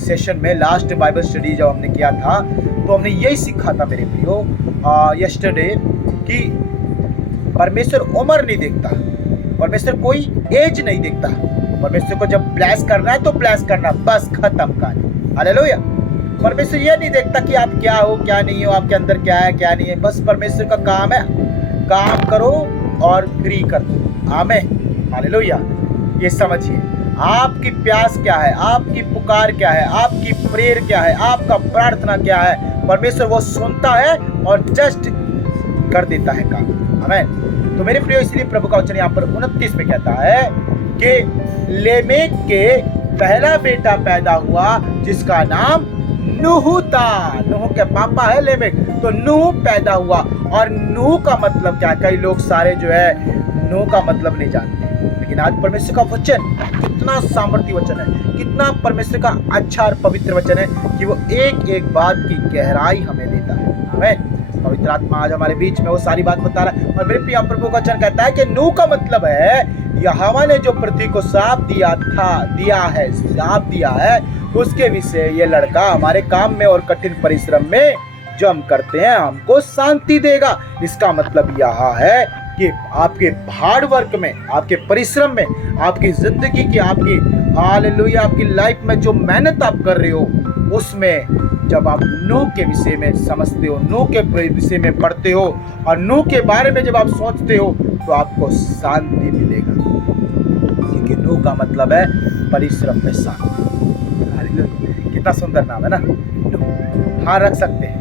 सेशन में, लास्ट बाइबल स्टडी जब हमने किया था तो हमने यही सीखा था मेरे प्रियो यस्टरडे, कि परमेश्वर उम्र नहीं देखता, परमेश्वर कोई एज नहीं देखता। परमेश्वर को जब ब्लेस करना है तो ब्लेस करना, बस खत्म कहानी। हालेलुया। परमेश्वर ये नहीं देखता कि आप क्या हो क्या नहीं हो, आपके अंदर क्या है क्या नहीं है, बस परमेश्वर का काम है काम करो और फ्री कर दो। आमीन। हालेलुया। ये समझिए, आपकी प्यास क्या है, आपकी पुकार क्या है, आपकी प्रेयर क्या है, आपका प्रार्थना क्या है, परमेश्वर वो सुनता है और जस्ट कर देता है काम। आमीन। तो मेरे प्रिय, इसलिए प्रभु का वचन यहाँ पर 29 में कहता है कि लेमेक के पहला बेटा पैदा हुआ जिसका नाम नूह था। नूह के पापा है लेमेक, तो नूह पैदा हुआ। और नूह का मतलब क्या, कई लोग सारे जो है नूह का मतलब नहीं जानते, लेकिन आज परमेश्वर का वचन कितना सामर्थ्य वचन है, कितना परमेश्वर का अच्छा और पवित्र वचन है कि वो एक एक बात की गहराई हमें देता है। आमीन। पवित्र आत्मा आज हमारे बीच में वो सारी बात बता रहा है। और मेरे प्रिय प्रभु का वचन कहता है कि नूह का मतलब है यहोवा ने जो पृथ्वी को साफ दिया है उसके विषय ये लड़का हमारे काम में और कठिन परिश्रम में जो हम करते हैं हमको शांति देगा। इसका मतलब यह है कि आपके हार्ड वर्क में, आपके परिश्रम में, आपकी जिंदगी की, आपकी हालेलुया, आपकी लाइफ में जो मेहनत आप कर रहे हो, उसमें जब आप नूह के विषय में समझते हो, नूह के विषय में पढ़ते हो और नूह के बारे में जब आप सोचते हो तो आपको शांति मिलेगा, क्योंकि नूह का मतलब है परिश्रम में शांति। कितना सुंदर नाम है ना। हाँ, रख सकते हैं।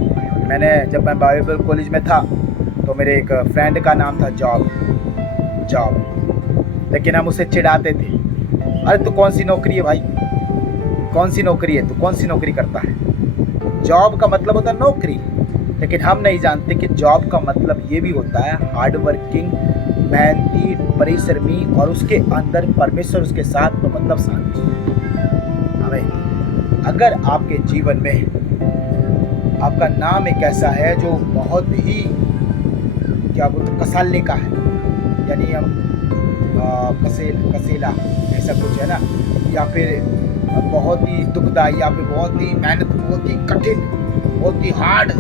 जब मैं बाइबल कॉलेज में था तो मेरे एक फ्रेंड का नाम था जॉब, लेकिन हम उसे चिढ़ाते थे, अरे तू कौन सी नौकरी है भाई, कौन सी नौकरी है, तू कौन सी नौकरी करता है। जॉब का मतलब होता है नौकरी, लेकिन हम नहीं जानते कि जॉब का मतलब ये भी होता है हार्ड वर्किंग, मेहनती, परिश्रमी, और उसके अंदर परमेश्वर उसके साथ, तो मतलब शांति। हमें अगर आपके जीवन में आपका नाम एक ऐसा है जो बहुत ही क्या बोलते कसालने का है, यानी हम कसेला ऐसा कुछ है ना, या फिर बहुत ही दुखदाई, या फिर बहुत ही मेहनत, बहुत ही कठिन, बहुत ही हार्ड,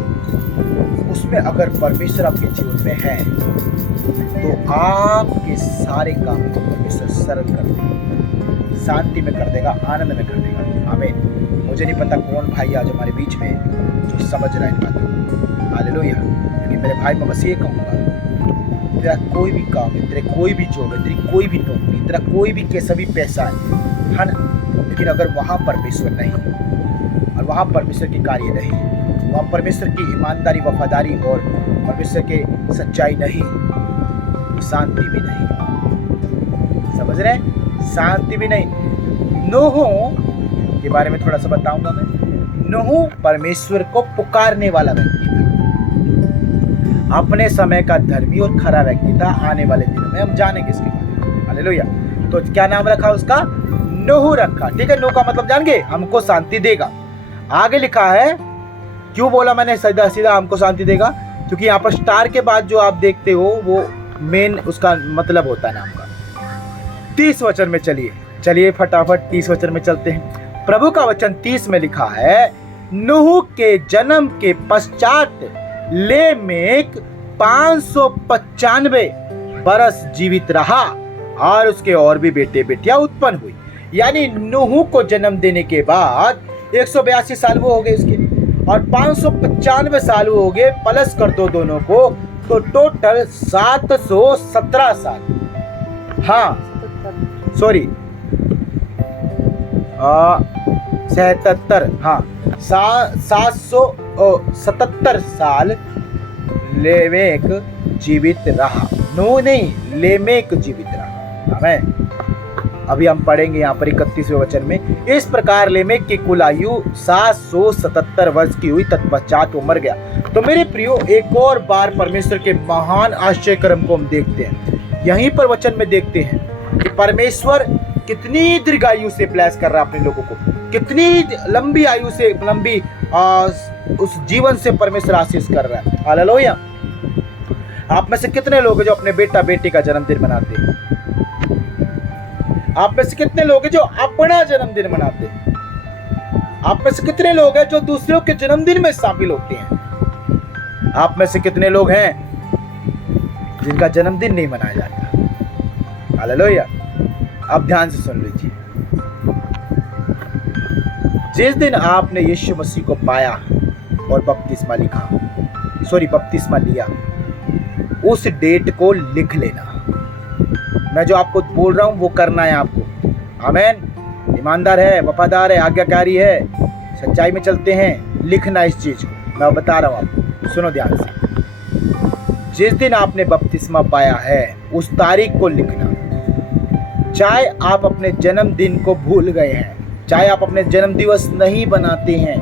उसमें अगर परमेश्वर आपके जीवन में है तो आपके सारे काम को परमेश्वर सरल कर देगा, शांति में कर देगा, आनंद में कर देगा। आमीन। मुझे नहीं पता कौन भाई आज हमारे बीच में जो समझ रहा है इन बातों को। हालेलुया। लेकिन मेरे भाई, मैं बस ये कहूँगा, तेरा कोई भी काम है, तेरे कोई भी जॉब है, तेरी कोई भी नौकरी, तेरा कोई भी कैसा भी पैसा है ना, लेकिन अगर वहाँ परमेश्वर नहीं और वहाँ परमेश्वर की कार्य नहीं, वहाँ परमेश्वर की ईमानदारी, वफादारी और परमेश्वर के सच्चाई नहीं, शांति भी नहीं। समझ रहे हैं? शांति भी नहीं। नूह के बारे में थोड़ा सा बताऊंगा मैं। नूह परमेश्वर को पुकारने वाला व्यक्ति था, अपने समय का धर्मी और खरा व्यक्ति था। आने वाले दिनों में हम जानेंगे इसके बारे में। हालेलुया। तो क्या नाम रखा उसका? नूह रखा। ठीक है, नूह का मतलब जान गए, हमको शांति देगा। आगे लिखा है, क्यों बोला मैंने सीधा सीधा हमको शांति देगा, क्योंकि यहाँ पर स्टार के बाद जो आप देखते हो वो मेन उसका मतलब होता है नाम का। 30 वचन में चलिए फटाफट 30 वचन में चलते हैं। प्रभु का वचन 30 में लिखा है, नूह के जन्म के पश्चात लेमेक 595 बरस जीवित रहा और उसके और भी बेटे बेटियां उत्पन्न हुई। यानी नूह को जन्म देने के बाद 182 साल वो हो गए उसके, और 595 साल वो हो गए, प्लस कर दो दोनों को तो टोटल 717 साल। हाँ सॉरी 77, हाँ 777 साल लेमेक जीवित रहा। नूह नहीं, लेमेक जीवित रहा। हमें अभी हम पढ़ेंगे यहाँ पर 31वें वचन में, इस प्रकार लेमेक की कुल आयु 777 वर्ष की हुई, तत्पश्चात वो मर गया। तो मेरे प्रियो, एक और बार परमेश्वर के महान आश्चर्य कर्म को हम देखते हैं। यहीं पर वचन में देखते हैं कि परमेश्वर कितनी दीर्घायु से ब्लेस कर रहा है अपने लोगों को, कितनी लंबी आयु से, लंबी उस जीवन से परमेश्वर आशीष कर रहा है। हालेलुया। आप में से कितने लोग हैं जो अपने बेटा बेटी का जन्मदिन मनाते हैं? आप में से कितने लोग हैं जो अपना जन्मदिन मनाते हैं? आप में से कितने लोग हैं जो दूसरों के जन्मदिन में शामिल होते हैं? आप में से कितने लोग हैं जिनका जन्मदिन नहीं मनाया जाता? हालेलुया। अब ध्यान से सुन लीजिए। जिस दिन आपने यीशु मसीह को पाया और बपतिस्मा लिया, उस डेट को लिख लेना। मैं जो आपको बोल रहा हूं वो करना है आपको। आमीन। ईमानदार है, वफादार है, आज्ञाकारी है, सच्चाई में चलते हैं, लिखना इस चीज को। मैं बता रहा हूं आपको, सुनो ध्यान से। जिस दिन आपने बपतिस्मा पाया है उस तारीख को लिखना। चाहे आप अपने जन्मदिन को भूल गए हैं, चाहे आप अपने जन्म दिवस नहीं बनाते हैं,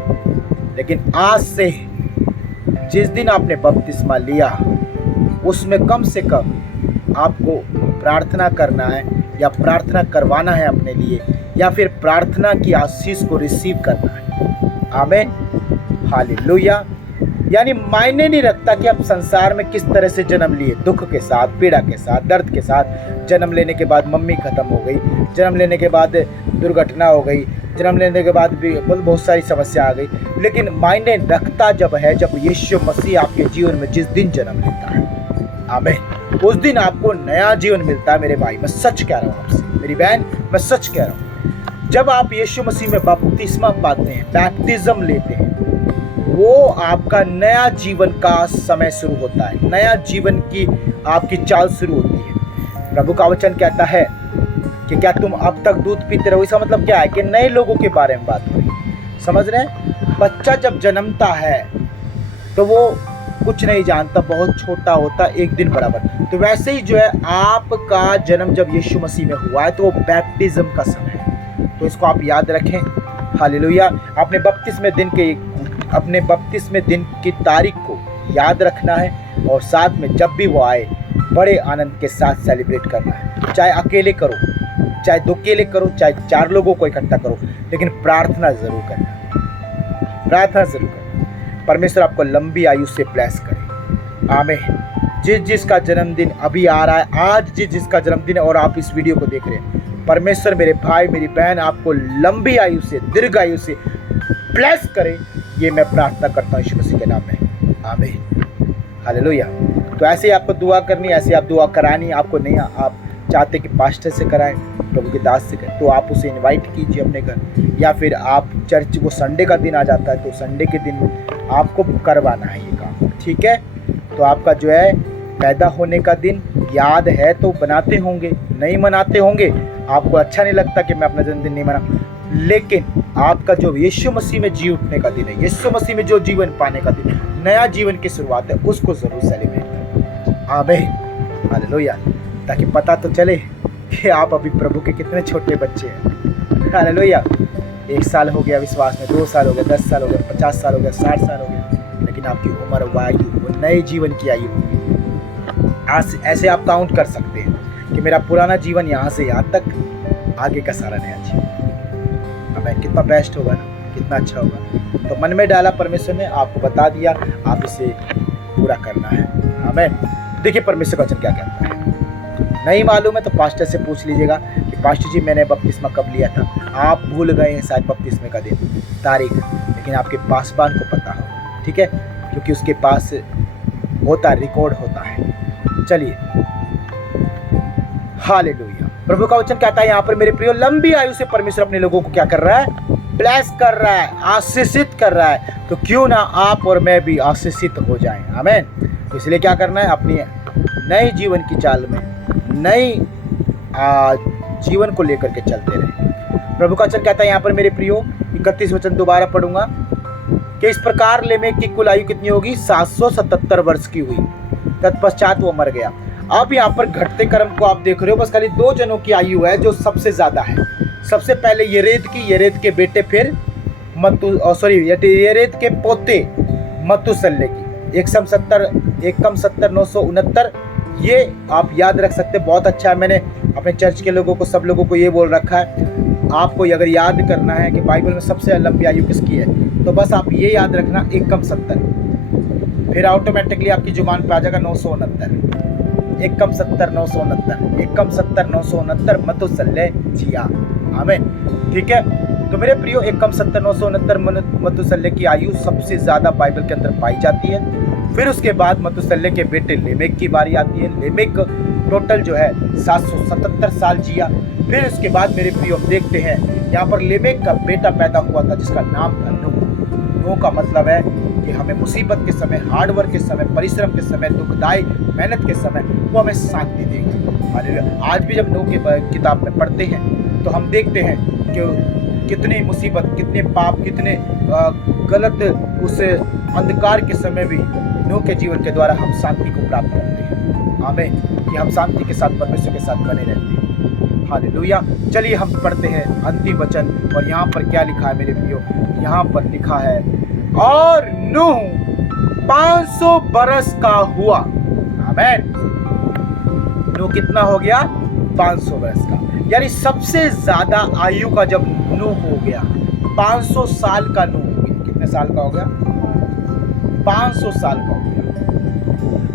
लेकिन आज से जिस दिन आपने बपतिस्मा लिया उसमें कम से कम आपको प्रार्थना करना है या प्रार्थना करवाना है अपने लिए, या फिर प्रार्थना की आशीष को रिसीव करना है। आमीन। हालेलुया। यानी मायने नहीं रखता कि आप संसार में किस तरह से जन्म लिए, दुख के साथ, पीड़ा के साथ, दर्द के साथ। जन्म लेने के बाद मम्मी खत्म हो गई, जन्म लेने के बाद दुर्घटना हो गई, जन्म लेने के बाद भी बहुत सारी समस्या आ गई, लेकिन मायने रखता जब है जब यीशु मसीह आपके जीवन में जिस दिन जन्म लेता है। आमीन। उस दिन आपको नया जीवन मिलता है मेरे भाई। मैं सच कह रहा हूँ आपसे, मेरी बहन, मैं सच कह रहा हूँ। जब आप यीशु मसीह में बपतिस्मा पाते हैं, बैप्टिज्म लेते हैं, वो आपका नया जीवन का समय शुरू होता है, नया जीवन की आपकी चाल शुरू होती है। प्रभु का वचन कहता है कि क्या तुम अब तक दूध पीते रहो। इसका मतलब क्या है कि नए लोगों के बारे में बात हो रही है। समझ रहे हैं? बच्चा जब जन्मता है तो वो कुछ नहीं जानता, बहुत छोटा होता, एक दिन बराबर। तो वैसे ही जो है आपका जन्म जब यीशु मसीह में हुआ है तो वो बैप्टिज्म का समय है। तो इसको आप याद रखें। हालेलुया। अपने बपतिस्मे दिन की तारीख को याद रखना है, और साथ में जब भी वो आए बड़े आनंद के साथ सेलिब्रेट करना है। चाहे अकेले करो, चाहे दो अकेले करो, चाहे 4 लोगों को इकट्ठा करो, लेकिन प्रार्थना जरूर करना। प्रार्थना जरूर करना। परमेश्वर आपको लंबी आयु से ब्लेस करे। आमीन। जिसका जन्मदिन अभी आ रहा है, आज जिसका जन्मदिन है और आप इस वीडियो को देख रहे हैं, परमेश्वर मेरे भाई मेरी बहन आपको लंबी आयु से, दीर्घ आयु से ब्लेस करे, ये मैं प्रार्थना करता हूँ यीशु मसीह के नाम में। आमीन। हालेलुया। तो ऐसे ही आपको दुआ करनी, ऐसे आप दुआ करानी। आपको नहीं, आप चाहते कि पास्टर से कराएं, प्रभु के दास से करें, तो आप उसे इनवाइट कीजिए अपने घर, या फिर आप चर्च, वो संडे का दिन आ जाता है तो संडे के दिन आपको करवाना है ये काम। ठीक है? तो आपका जो है पैदा होने का दिन याद है तो बनाते होंगे, नहीं मनाते होंगे, आपको अच्छा नहीं लगता कि मैं अपना जन्मदिन नहीं मना, लेकिन आपका जो यीशु मसीह में जी उठने का दिन है, यीशु मसीह में जो जीवन पाने का दिन, नया जीवन की शुरुआत है, उसको जरूर सेलिब्रेट करें। आमीन। हालेलुया। ताकि पता तो चले कि आप अभी प्रभु के कितने छोटे बच्चे हैं। हालेलुया। 1 साल हो गया विश्वास में, 2 साल हो गया, 10 साल हो गया, 50 साल हो गया, 60 साल हो गया, लेकिन आपकी उम्र, वायु, वो नए जीवन की आयु होगी। आज ऐसे आप काउंट कर सकते हैं कि मेरा पुराना जीवन यहाँ से यहाँ तक, आगे का सारा नया जीवन। अब कितना बेस्ट होगा ना, कितना अच्छा होगा। तो मन में डाला परमेश्वर ने, आपको बता दिया, आप इसे पूरा करना है। आमीन। देखिए परमेश्वर का वचन क्या कहता है। नहीं मालूम है तो पास्टर से पूछ लीजिएगा कि पास्टर जी मैंने बपतिस्मा कब लिया था। आप भूल गए हैं शायद बपतिस्मे का दिन, तारीख, लेकिन आपके पासबान को पता होगा। ठीक है? क्योंकि उसके पास होता, रिकॉर्ड होता है। चलिए। हालेलुया। प्रभु का वचन कहता है यहाँ पर मेरे प्रियो, लंबी आयु से परमेश्वर अपने लोगों को क्या कर रहा है? ब्लेस कर रहा है, आशीषित कर रहा है। तो क्यों ना आप और मैं भी आशीषित हो जाएं। आमीन। तो इसलिए क्या करना है? अपनी नई जीवन की चाल में, नई जीवन को लेकर के चलते रहे। प्रभु का वचन कहता है यहाँ पर मेरे प्रियो, 31 वचन दोबारा पढ़ूंगा, कि इस प्रकार लेमेक की कुल आयु कितनी होगी? 777 वर्ष की हुई, तत्पश्चात वो मर गया। अब यहाँ पर घटते क्रम को आप देख रहे हो, बस खाली 2 जनों की आयु है जो सबसे ज्यादा है। सबसे पहले येरेद के बेटे, फिर येरेद के पोते मतुसल्ले की। एकम 70 969, ये आप याद रख सकते, बहुत अच्छा है। मैंने अपने चर्च के लोगों को, सब लोगों को ये बोल रखा है, आपको अगर याद करना है कि बाइबल में सबसे लंबी आयु किसकी है, तो बस आप ये याद रखना, एकम 70। फिर ऑटोमेटिकली आपकी जुबान पे आ जाएगा 969, एकम 70 969, एकम 70 969 मतुसल्ले जिया। आमीन। ठीक है, तो मेरे प्रियो एकम 70 969 मतुसल्ले की आयु सबसे ज़्यादा बाइबल के अंदर पाई जाती है। फिर उसके बाद मतुसल्ले के बेटे लेमेक की बारी आती है। लेमेक टोटल जो है 777 साल जिया। फिर उसके बाद मेरे प्रियो हम देखते हैं यहाँ पर लेमेक का बेटा पैदा हुआ था जिसका नाम था नूह। नूह का मतलब है कि हमें मुसीबत के समय, हार्डवर्क के समय, परिश्रम के समय, दुखदायी मेहनत के समय वो हमें शांति देगा। आज भी जब नूह की किताब में पढ़ते हैं तो हम देखते हैं कि कितनी मुसीबत, कितने पाप, कितने गलत उस अंधकार के समय भी नूह के जीवन के द्वारा हम शांति को प्राप्त करते हैं। आमीन। कि हम शांति के साथ परमेश्वर के साथ बने रहते हैं। हालेलुया। चलिए हम पढ़ते हैं अंतिम वचन, और यहाँ पर क्या लिखा है मेरे प्रियो, यहाँ पर लिखा है और नूह 500 बरस का हुआ। आमीन। नूह कितना हो गया? 500 बरस का, यानी सबसे ज्यादा आयु का जब नूह हो गया, 500 साल का नूह हो गया। कितने साल का हो गया? 500 साल का हो गया।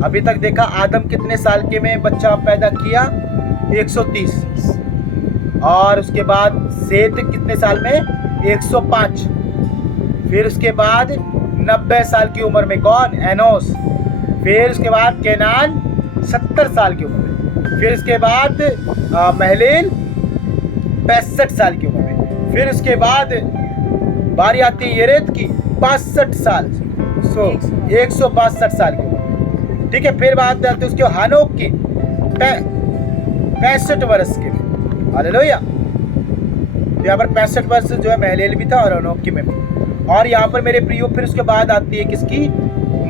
अभी तक देखा आदम कितने साल के में बच्चा पैदा किया? 130। और उसके बाद सेत कितने साल में? 105। फिर उसके बाद 90 साल की उम्र में कौन? एनोस। फिर उसके बाद केनान 70 साल की उम्र में। फिर उसके बाद महलील 65 साल की उम्र में। फिर उसके बाद बारी आती है येरेद की 62 साल, 162 साल की उम्र। ठीक है, फिर बात आती है उसके हानोक की 65 वर्ष के। हालेलुया। यहाँ पर 65 वर्ष जो है महलील भी था और हनोक की में भी। और यहाँ पर मेरे प्रियो फिर उसके बाद आती है किसकी?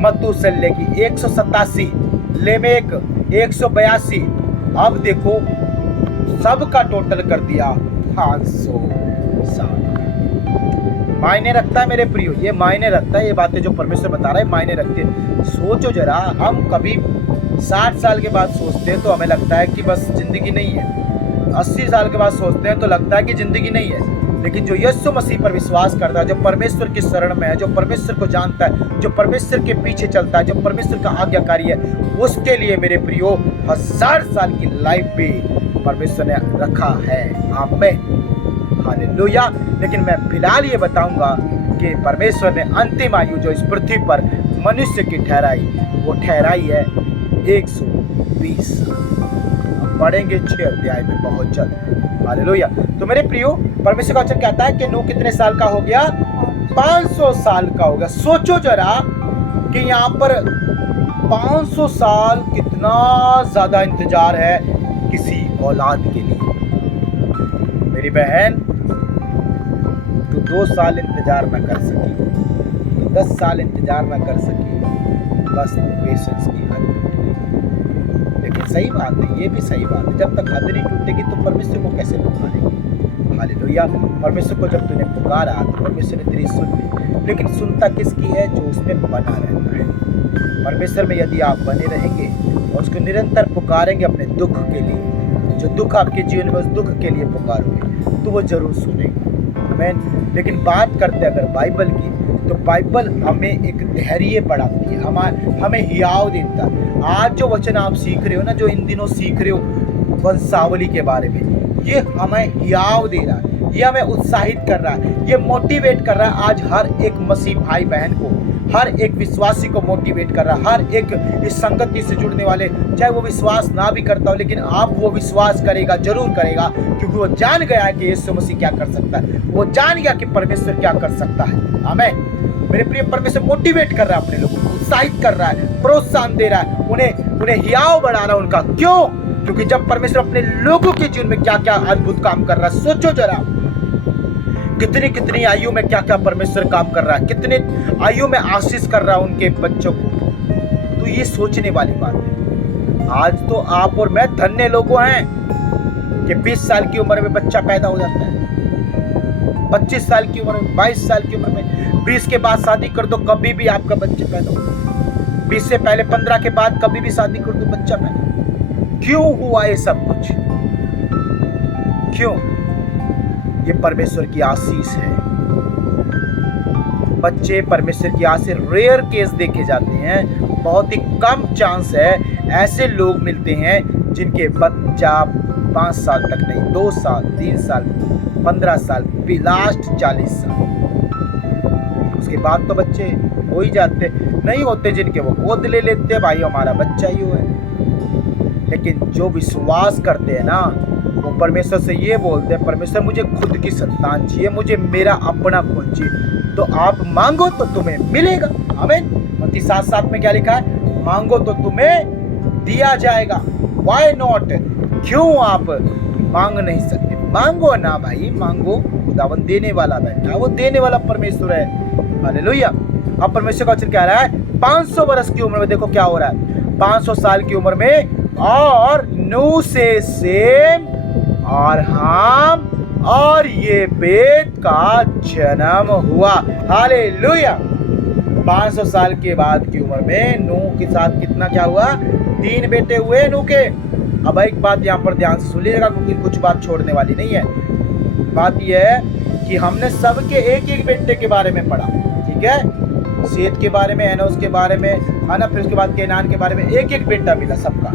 मतुसल्ले की 187, लेमेक 182। अब देखो सबका टोटल कर दिया 500 साल। मायने रखता है मेरे प्रियो, ये मायने रखता है। ये बातें जो परमेश्वर बता रहा है मायने रखते हैं। सोचो जरा, हम कभी 60 साल के बाद सोचते हैं तो हमें लगता है कि बस जिंदगी नहीं है। 80 साल के बाद सोचते हैं तो लगता है कि जिंदगी नहीं है। लेकिन जो यीशु मसीह पर विश्वास करता है, जो परमेश्वर की शरण में है, जो परमेश्वर को जानता है, जो परमेश्वर के पीछे चलता है, जो परमेश्वर का आज्ञाकारी है, उसके लिए मेरे प्रियो 1000 साल की लाइफ भी परमेश्वर ने रखा है। आमीन। हालेलुया। लेकिन मैं फिलहाल ये बताऊंगा कि परमेश्वर ने अंतिम आयु जो इस पृथ्वी पर मनुष्य की ठहराई, वो ठहराई है 120 साल। हम पढ़ेंगे 6 अध्याय में बहुत जल्द। हालेलुया। तो मेरे प्रियो, परमेश्वर का वचन कहता है कि नूह कितने साल का हो गया? 500 साल का हो गया। सोचो जरा कि यहाँ पर 500 साल कितना ज्यादा इंतजार है किसी औलाद के लिए। मेरी बहन, तू 2 साल इंतजार ना कर सकी, तू 10 साल इंतजार ना कर सकी, बस पेशेंस की हद टूट गई। लेकिन सही बात है, ये भी सही बात है, जब तक हद नहीं टूटेगी तो परमेश्वर को कैसे पुकारेगी? हालेलुया। परमेश्वर को जब तूने पुकारा तो परमेश्वर ने तेरी सुन ली। लेकिन सुनता किसकी है? जो उसमें बना रहता है। परमेश्वर में यदि आप बने रहेंगे और उसको निरंतर पुकारेंगे अपने दुख के लिए, जो दुख आपके जीवन में, उस दुख के लिए पुकारोगे तो वो जरूर सुनेगा। आमीन। लेकिन बात करते अगर बाइबल की, तो बाइबल हमें एक धैर्य बढ़ाती है, हमें हियाव देता है। आज जो वचन आप सीख रहे हो ना, जो इन दिनों सीख रहे हो वंशावली के बारे में, ये हमें हियाव दे रहा है, ये हमें उत्साहित कर रहा है, ये मोटिवेट कर रहा है। आज हर एक मसीह भाई बहन को, हर एक विश्वासी को मोटिवेट कर रहा है। हर एक इस संगति से जुड़ने वाले, चाहे वो विश्वास ना भी करता हो, लेकिन आप वो विश्वास करेगा, जरूर करेगा, क्योंकि वो जान गया है कि यीशु मसीह क्या कर सकता है, वो जान गया कि परमेश्वर क्या कर सकता है। आमीन। मेरे प्रिय, परमेश्वर मोटिवेट कर रहा है अपने लोगों को, उत्साहित कर रहा है, प्रोत्साहन दे रहा है, उन्हें हियाव बढ़ा रहा है उनका। क्यों? क्योंकि जब परमेश्वर अपने लोगों के जीवन में क्या क्या अद्भुत काम कर रहा है, सोचो जरा, कितनी कितनी आयु में क्या क्या परमेश्वर काम कर रहा है, कितने आयु में आशीष कर रहा है उनके बच्चों को। तो ये सोचने वाली बात है। आज तो आप और मैं धन्य लोगों हैं कि 20 साल की उम्र में बच्चा पैदा हो जाता है, 25 साल की उम्र में, 22 साल की उम्र में। 20 के बाद शादी कर दो, कभी भी आपका बच्चा पैदा हो। 20 से पहले 15 के बाद कभी भी शादी कर दो, बच्चा पैदा। क्यों हुआ ये सब कुछ? क्यों? ये परमेश्वर की आशीष है। बच्चे परमेश्वर की आशीष रेयर केस देखे जाते हैं, बहुत ही कम चांस है ऐसे लोग मिलते हैं जिनके बच्चा 5 साल तक नहीं, 2 साल, 3 साल, 15 साल, लास्ट 40 साल, उसके बाद तो बच्चे हो ही जाते। नहीं होते जिनके वो गोद ले लेते, भाई हमारा बच्चा ही है। लेकिन जो विश्वास करते हैं ना, वो परमेश्वर से ये बोलते हैं, परमेश्वर मुझे खुद की संतान चाहिए, मुझे मेरा अपना खून चाहिए। तो आप मांगो तो तुम्हें मिलेगा। आमीन। मत्ती 7:7 में क्या लिखा है? मांगो तो तुम्हें दिया जाएगा। Why not? क्यों आप मांग नहीं सकते? मांगो ना भाई, मांगो। खुदावन देने वाला बैठा, वो देने वाला परमेश्वर है। हालेलुया। अब परमेश्वर का वचन कह रहा है 500 वर्ष की उम्र में देखो क्या हो रहा है। 500 साल की उम्र में और नूह से सेम और हाम और ये बेत का जन्म हुआ। हालेलुया। 500 साल के बाद की उम्र में नूह के साथ कितना क्या हुआ? 3 बेटे हुए नूह के। अब एक बात यहाँ पर ध्यान से सुन लीजिएगा, क्योंकि कुछ बात छोड़ने वाली नहीं है। बात यह है कि हमने सबके एक एक बेटे के बारे में पढ़ा, ठीक है? सेत के बारे में, एनोस के बारे में, है ना, फिर उसके बाद केनान के बारे में एक एक बेटा मिला सबका।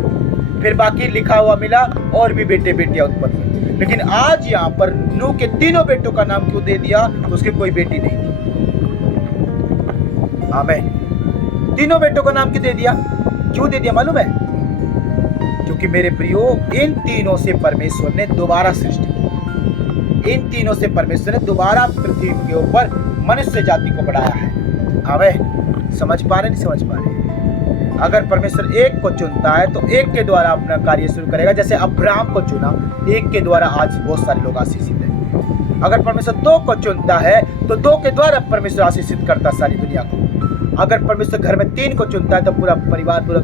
फिर बाकी लिखा हुआ मिला और भी बेटे बेटियां उत्पन्न हुई। लेकिन आज यहाँ पर नूह के 3 बेटों का नाम क्यों दे दिया? उसके कोई बेटी नहीं थी। आमीन। 3 बेटों का नाम क्यों दे दिया? क्यों दे दिया मालूम है? क्योंकि मेरे प्रियो, इन तीनों से परमेश्वर ने दोबारा सृष्टि की। इन तीनों से परमेश्वर ने दोबारा पृथ्वी के ऊपर मनुष्य जाति को बढ़ाया है। आमीन। समझ पा रहे? नहीं समझ पा रहे? अगर परमेश्वर एक को चुनता है तो एक के द्वारा अपना कार्य शुरू करेगा। जैसे अब्राहम को चुना, एक के द्वारा आज बहुत सारे लोग आशीषित हैं। अगर परमेश्वर 2 को चुनता है तो 2 के द्वारा परमेश्वर आशीषित करता है सारी दुनिया को। अगर परमेश्वर घर में 3 को चुनता है तो पूरा परिवार, पूरा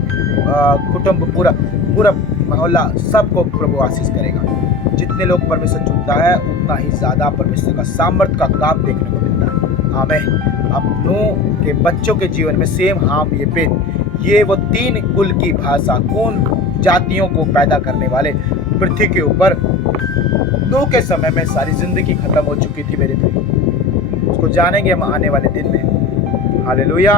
कुटुंब, पूरा मोहल्ला, सबको प्रभु आशीष करेगा। जितने लोग परमेश्वर चुनता है उतना ही ज्यादा परमेश्वर का सामर्थ्य का काम देखने को मिलता है। आमीन। अब नूह के बच्चों के जीवन में सेम, हाम, येपेत, ये वो 3 कुल की भाषा, कौन जातियों को पैदा करने वाले पृथ्वी के ऊपर नूह के समय में सारी जिंदगी खत्म हो चुकी थी मेरे भाई। उसको जानेंगे हम आने वाले दिन में। हालेलुया।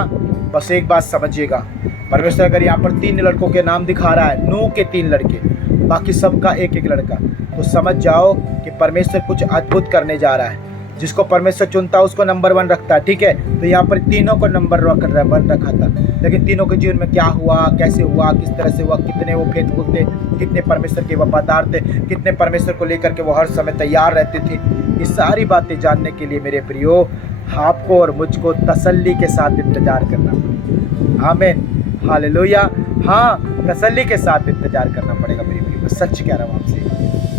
बस एक बात समझिएगा, परमेश्वर अगर यहाँ पर 3 लड़कों के नाम दिखा रहा है, नूह के 3 लड़के, बाकी सबका एक एक लड़का, तो समझ जाओ कि परमेश्वर कुछ अद्भुत करने जा रहा है। जिसको परमेश्वर चुनता है उसको नंबर 1 रखता है, ठीक है? तो यहाँ पर तीनों को नंबर 1 रखा था। लेकिन तीनों के जीवन में क्या हुआ, कैसे हुआ, किस तरह से हुआ, कितने वो फेथफुल थे, कितने परमेश्वर के वफादार थे, कितने परमेश्वर को लेकर के वो हर समय तैयार रहते थे, ये सारी बातें जानने के लिए मेरे प्रियो, आपको और मुझको तसल्ली के साथ इंतजार करना। आमीन। हालेलुया। हाँ, तसल्ली के साथ इंतजार करना पड़ेगा मेरे प्रियो। मैं सच कह रहा हूँ आपसे,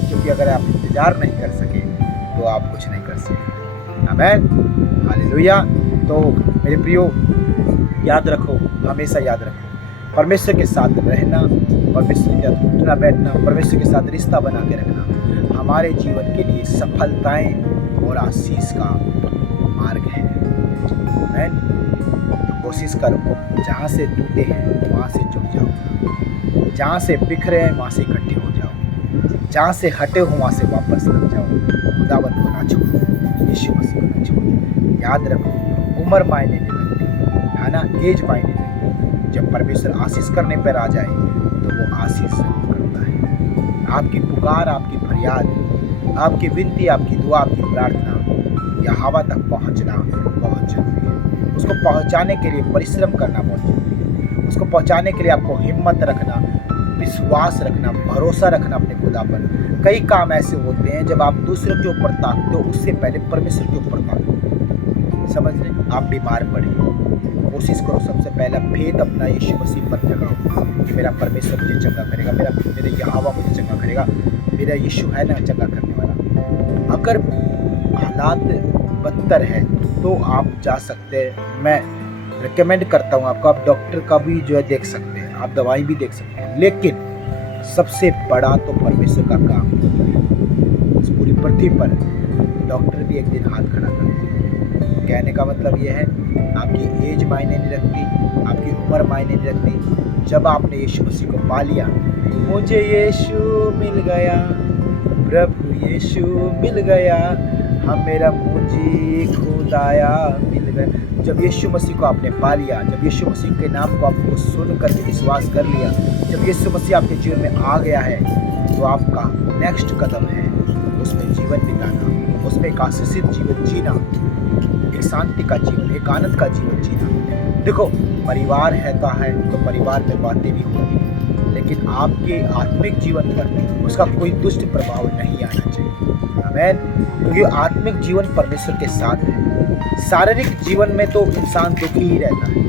क्योंकि अगर आप इंतजार नहीं कर सके तो आप कुछ नहीं कर सकते। आमीन। हालेलुया। तो मेरे प्रियो, याद रखो, हमेशा याद रखो, परमेश्वर के साथ रहना, परमेश्वर के साथ उठना बैठना, परमेश्वर के साथ रिश्ता बना के रखना हमारे जीवन के लिए सफलताएं और आशीष का मार्ग है। आमीन। तो कोशिश करो, जहाँ से टूटे हैं वहाँ से जुड़ जाओ, जहाँ से बिखरे हैं वहाँ से इकट्ठे हो जाओ, जहाँ से हटे हो वहाँ से वापस लग जाओ। खुदावंत को ना छोड़ो, यीशु मसीह को ना छोड़ो। याद रखो, उम्र मायने नहीं लगती, है ना, एज मायने नहीं लगती। जब परमेश्वर आशीष करने पर आ जाए तो वो आशीष जरूर करता है। आपकी पुकार, आपकी फरियाद, आपकी विनती, आपकी दुआ, आपकी प्रार्थना यहोवा तक पहुँचना बहुत जरूरी है। उसको पहुँचाने के लिए परिश्रम करना बहुत जरूरी है। उसको पहुँचाने के लिए आपको हिम्मत रखना, विश्वास रखना, भरोसा रखना अपने खुदा पर। कई काम ऐसे होते हैं जब आप दूसरों के ऊपर ताकते हो, उससे पहले परमेश्वर के ऊपर ताकते। समझ रहे? आप बीमार पड़े, कोशिश करो सबसे पहला फेथ अपना यीशु मसीह पर जगाओ कि मेरा परमेश्वर मुझे चंगा करेगा, मेरा यहोवा मुझे चंगा करेगा, मेरा यीशु है ना चंगा करने वाला। अगर हालात बदतर है तो आप जा सकते हैं, मैं रिकमेंड करता हूँ आपको, आप डॉक्टर का भी जो है देख सकते हैं, आप दवाई भी देख सकते हैं। लेकिन सबसे बड़ा तो परमेश्वर का काम है। इस पूरी पृथ्वी पर डॉक्टर भी एक दिन हाथ खड़ा करते हैं। कहने का मतलब ये है, आपकी एज मायने नहीं रखती, आपकी उम्र मायने नहीं रखती। जब आपने यीशु मसीह को पा लिया, मुझे यीशु मिल गया, प्रभु यीशु मिल गया, हम मेरा मुंजी खुदाया मिल गया। जब यीशु मसीह को आपने पा लिया, जब यीशु मसीह के नाम को आपको सुन करके विश्वास कर लिया, जब यीशु मसीह आपके जीवन में आ गया है, तो आपका नेक्स्ट कदम है उसमें जीवन बिताना, उसमें एक आशीषित जीवन जीना, एक शांति का जीवन, एक आनंद का जीवन जीना। देखो, परिवार है तो परिवार में बातें भी होंगी, लेकिन आपके आत्मिक जीवन पर उसका कोई दुष्ट प्रभाव नहीं आना चाहिए। आमीन। क्योंकि आत्मिक जीवन परमेश्वर के साथ है। शारीरिक जीवन में तो इंसान दुखी ही रहता है।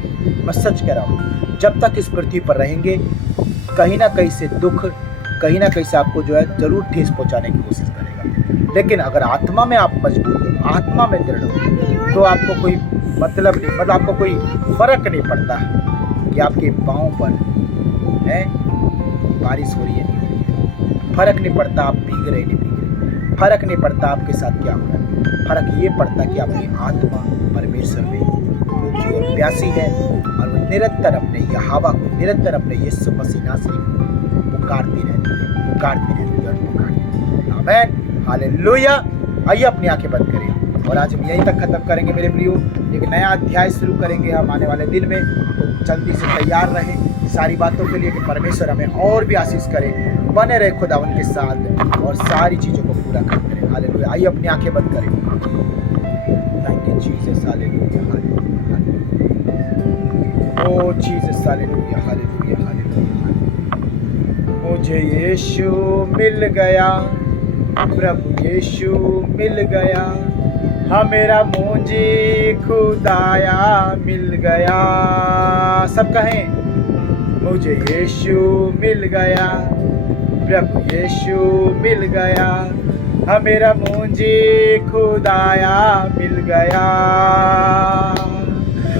मैं सच कह रहा हूँ, जब तक इस पृथ्वी पर रहेंगे, कहीं ना कहीं से दुख, कहीं ना कहीं से आपको जो है जरूर ठेस पहुँचाने की कोशिश करेगा। लेकिन अगर आत्मा में आप मजबूत हो, आत्मा में दृढ़ हो, तो आपको कोई मतलब नहीं, मतलब आपको कोई फर्क नहीं पड़ता कि आपके पाँव पर है बारिश हो रही है नहीं हो रही है। फर्क नहीं पड़ता आप भीग रहे नहीं भीग रहे। फर्क नहीं पड़ता आपके साथ क्या हो रहा है। फर्क ये पड़ता कि आपकी आत्मा परमेश्वर में भूखी और प्यासी है, और वो निरंतर अपने यहोवा को, निरंतर अपने यीशु मसीह नासरी को पुकारती रहती है, पुकारती रहती है और पुकारती है। आमीन, हालेलुया। आइए अपनी आंखें बंद करें और आज हम यहीं तक खत्म करेंगे मेरे प्रियो। एक नया अध्याय शुरू करेंगे हम आने वाले दिन में, तो जल्दी से तैयार रहें सारी बातों के लिए कि परमेश्वर हमें और भी आशीष करे। बने रहे खुदावन के साथ और सारी चीज़ों को पूरा करते रहे। हालेलुया। आइए अपनी आंखें बंद करें। Thank you Jesus, hallelujah, oh Jesus, hallelujah, hallelujah, hallelujah. मुझे यीशु मिल गया, प्रभु यीशु मिल गया, हाँ मेरा मुंजी खुदाया मिल गया। सब कहें, मुझे यीशु मिल गया, प्रभु यीशु मिल गया, हाँ मेरा मुंजी खुदाया मिल गया।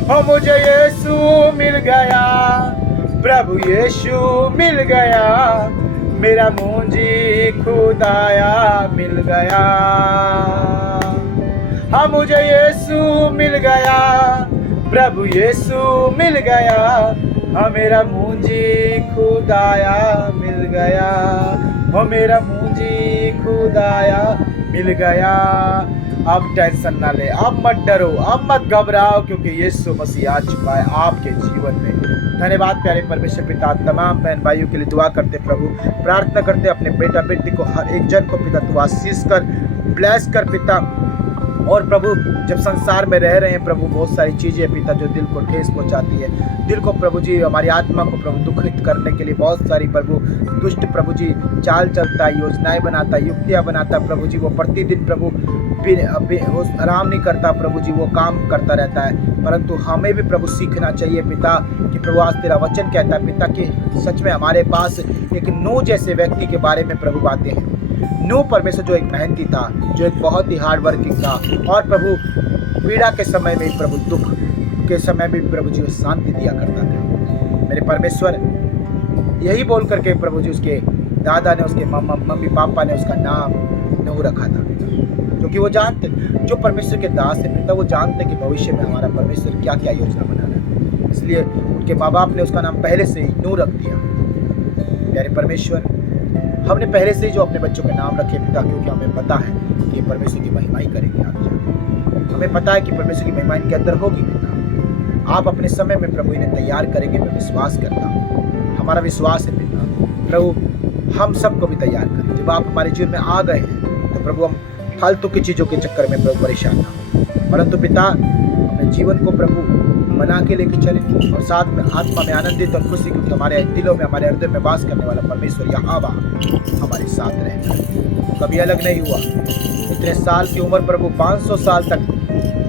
हाँ मुझे यीशु मिल गया, प्रभु यीशु मिल गया, मेरा मुंजी खुदाया मिल गया। हाँ मुझे यीशु मिल गया, प्रभु यीशु मिल गया, हाँ मेरा मुंजी खुदाया मिल गया, हाँ मेरा मुंजी खुदाया मिल गया। अब टेंशन ना ले, अब मत डरो, अब मत घबराओ, क्योंकि यीशु मसीह आ चुका है आपके जीवन में। धन्यवाद प्यारे परमेश्वर पिता। तमाम बहन भाइयों के लिए दुआ करते प्रभु, प्रार्थना करते अपने बेटा बेटी को, हर एक जन को पिता तू आशीष कर, ब्लेस कर पिता। और प्रभु जब संसार में रह रहे हैं प्रभु, बहुत सारी चीज़ें पिता जो दिल को ठेस पहुंचाती है, दिल को प्रभु जी, हमारी आत्मा को प्रभु दुखित करने के लिए बहुत सारी प्रभु दुष्ट प्रभु जी चाल चलता है, योजनाएं बनाता है, युक्तियां बनाता है प्रभु जी। वो प्रतिदिन प्रभु आराम नहीं करता प्रभु जी, वो काम करता रहता है। परंतु हमें भी प्रभु सीखना चाहिए पिता कि प्रभु आज तेरा वचन कहता है पिता कि सच में हमारे पास एक नूह जैसे व्यक्ति के बारे में प्रभु बातें हैं। नूह परमेश्वर जो एक मेहनती था, जो एक बहुत ही हार्ड वर्किंग था, और प्रभु पीड़ा के समय में प्रभु, दुख के समय में प्रभु जी शांति दिया करता था। मेरे परमेश्वर यही बोल करके प्रभु जी उसके दादा ने, उसके मम्मी पापा ने उसका नाम नूह रखा था, क्योंकि वो जानते, जो परमेश्वर के दास है पिता, वो जानते कि भविष्य में हमारा परमेश्वर क्या क्या योजना बना रहा है। इसलिए उनके माँ बाप ने उसका नाम पहले से ही नूह रख दिया। प्यारे परमेश्वर, हमने पहले से ही जो अपने बच्चों के नाम रखे पिता, क्योंकि हमें पता है कि ये परमेश्वर की महिमाई करेंगे आगे जाकर। हमें पता है कि परमेश्वर की महिमा इनके अंदर होगी पिता। आप अपने समय में प्रभु इन्हें तैयार करेंगे, मैं विश्वास करता हूँ। हमारा विश्वास है पिता, प्रभु हम सबको भी तैयार करें। जब आप हमारे जीवन में आ गए हैं तो प्रभु हम फालतू की चीज़ों के चक्कर में प्रभु परेशान ना हो, परंतु पिता अपने जीवन को प्रभु बना के लेके चले, और साथ में आत्मा में आनंदित और खुशी, क्योंकि हमारे दिलों में, हमारे हृदय में वास करने वाला परमेश्वर यहोवा हमारे साथ रहता है, कभी अलग नहीं हुआ। इतने साल की उम्र प्रभु, 500 साल तक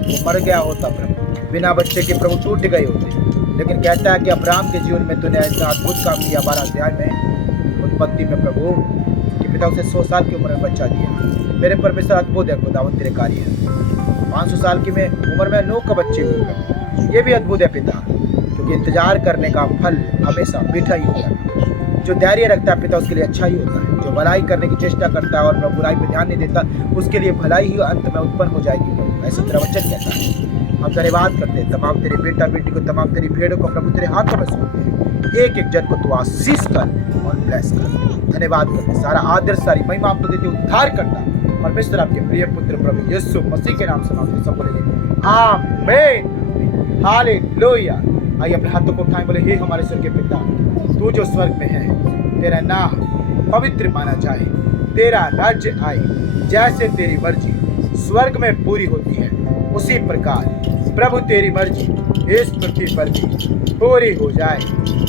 वो मर गया होता प्रभु, बिना बच्चे के प्रभु छूट गए होते, लेकिन कहता है कि अब्राहम के जीवन में तूने ऐसा अद्भुत काम किया। 12 अध्याय में उत्पत्ति में प्रभु कि पिता उसे 100 साल की उम्र में बच्चा दिया। मेरे परमेश्वर अद्भुत है खुदावंत तेरे कार्य है। 500 साल की में उम्र में नूह के बच्चे हुए, ये भी अद्भुत है पिता, क्योंकि इंतजार करने का फल हमेशा मीठा ही होता है। जो धैर्य रखता है पिता, उसके लिए अच्छा ही होता है। जो भलाई करने की चेष्टा करता है और प्रभु बुराई पर ध्यान नहीं देता, उसके लिए भलाई ही अंत में उत्पन्न हो जाएगी प्रभु, ऐसा तेरा वचन कहता है। हम धन्यवाद करते हैं तमाम तेरे बेटा बेटी को, तमाम तेरी भेड़ों को प्रभु तेरे हाथों में सौंपते हैं। एक एक जन को तू आशीष कर और ब्लेस कर। धन्यवाद करते, सारा आदर सारी महिमा आपको देते, उद्धार करता परमेश्वर आपके प्रिय पुत्र प्रभु यीशु मसीह के नाम से मांगते सब बोलेंगे आमीन, हालेलुया। आइए अपने हाथों को उठाएं, बोले हे हमारे स्वर्ग के पिता, तू जो स्वर्ग में है, तेरा नाम पवित्र माना जाए, तेरा राज्य आए, जैसे तेरी मर्जी स्वर्ग में पूरी होती है उसी प्रकार प्रभु तेरी मर्जी इस पृथ्वी पर भी पूरी हो जाए।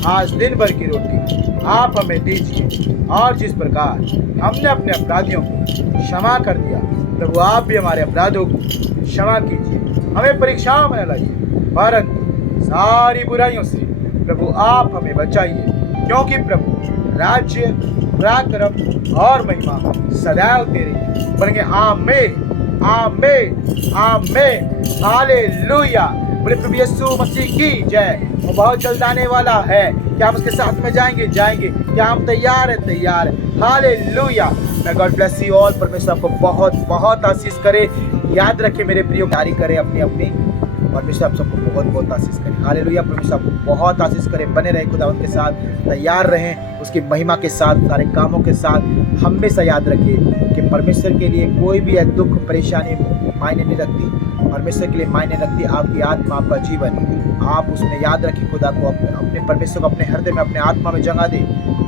आज दिन भर की रोटी आप हमें दीजिए, और जिस प्रकार हमने अपने अपराधियों को क्षमा कर दिया, प्रभु आप भी हमारे अपराधों को क्षमा कीजिए। हमें परीक्षाओं में न लाइए, परंतु सारी बुराइयों से प्रभु आप हमें बचाइए, क्योंकि प्रभु राज्य, पराक्रम और महिमा सदैव तेरी बनेंगे। आमीन, आमीन, आमीन, हालेलुया। बोले प्रभु यीशु मसीह की जय। वो बहुत जल्द आने वाला है। क्या हम उसके साथ में जाएंगे? जाएंगे। क्या हम तैयार है? तैयार है। हालेलुया। मैं गॉड ब्लेस यू ऑल। परमेश्वर आपको बहुत बहुत आशीष करे। याद रखे मेरे प्रियो, जारी करे अपनी अपनी। परमेश्वर आप सबको बहुत बहुत आशीष करे। हालेलुया। परमेश्वर आपको बहुत आशीष करे। बने रहे खुदावंत के साथ, तैयार रहें उसकी महिमा के साथ, सारे कामों के साथ। हमेशा याद रखें कि परमेश्वर के लिए कोई भी दुख परेशानी मायने नहीं रखती। परमेश्वर के लिए मायने रखती आपकी आत्मा, आपका जीवन। आप उसमें याद रखें खुदा को, अपने परमेश्वर को अपने हृदय में, अपने आत्मा में जगह दे।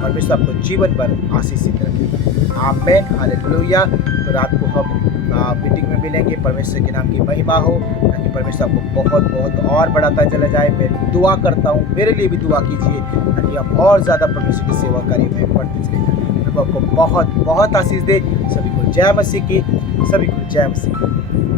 परमेश्वर आपको जीवन भर आशीषित रखे। आमीन, हालेलुया। तो रात को हम मीटिंग में मिलेंगे। परमेश्वर के नाम की महिमा हो, ताकि परमेश्वर आपको बहुत बहुत और बढ़ाता चला जाए। मैं दुआ करता हूँ, मेरे लिए भी दुआ कीजिए, ताकि हम और ज़्यादा परमेश्वर की सेवा कार्य में बढ़ते चले जाए। प्रभु आपको बहुत बहुत आशीष दे। सभी को जय मसीह की, सभी को जय मसीह की।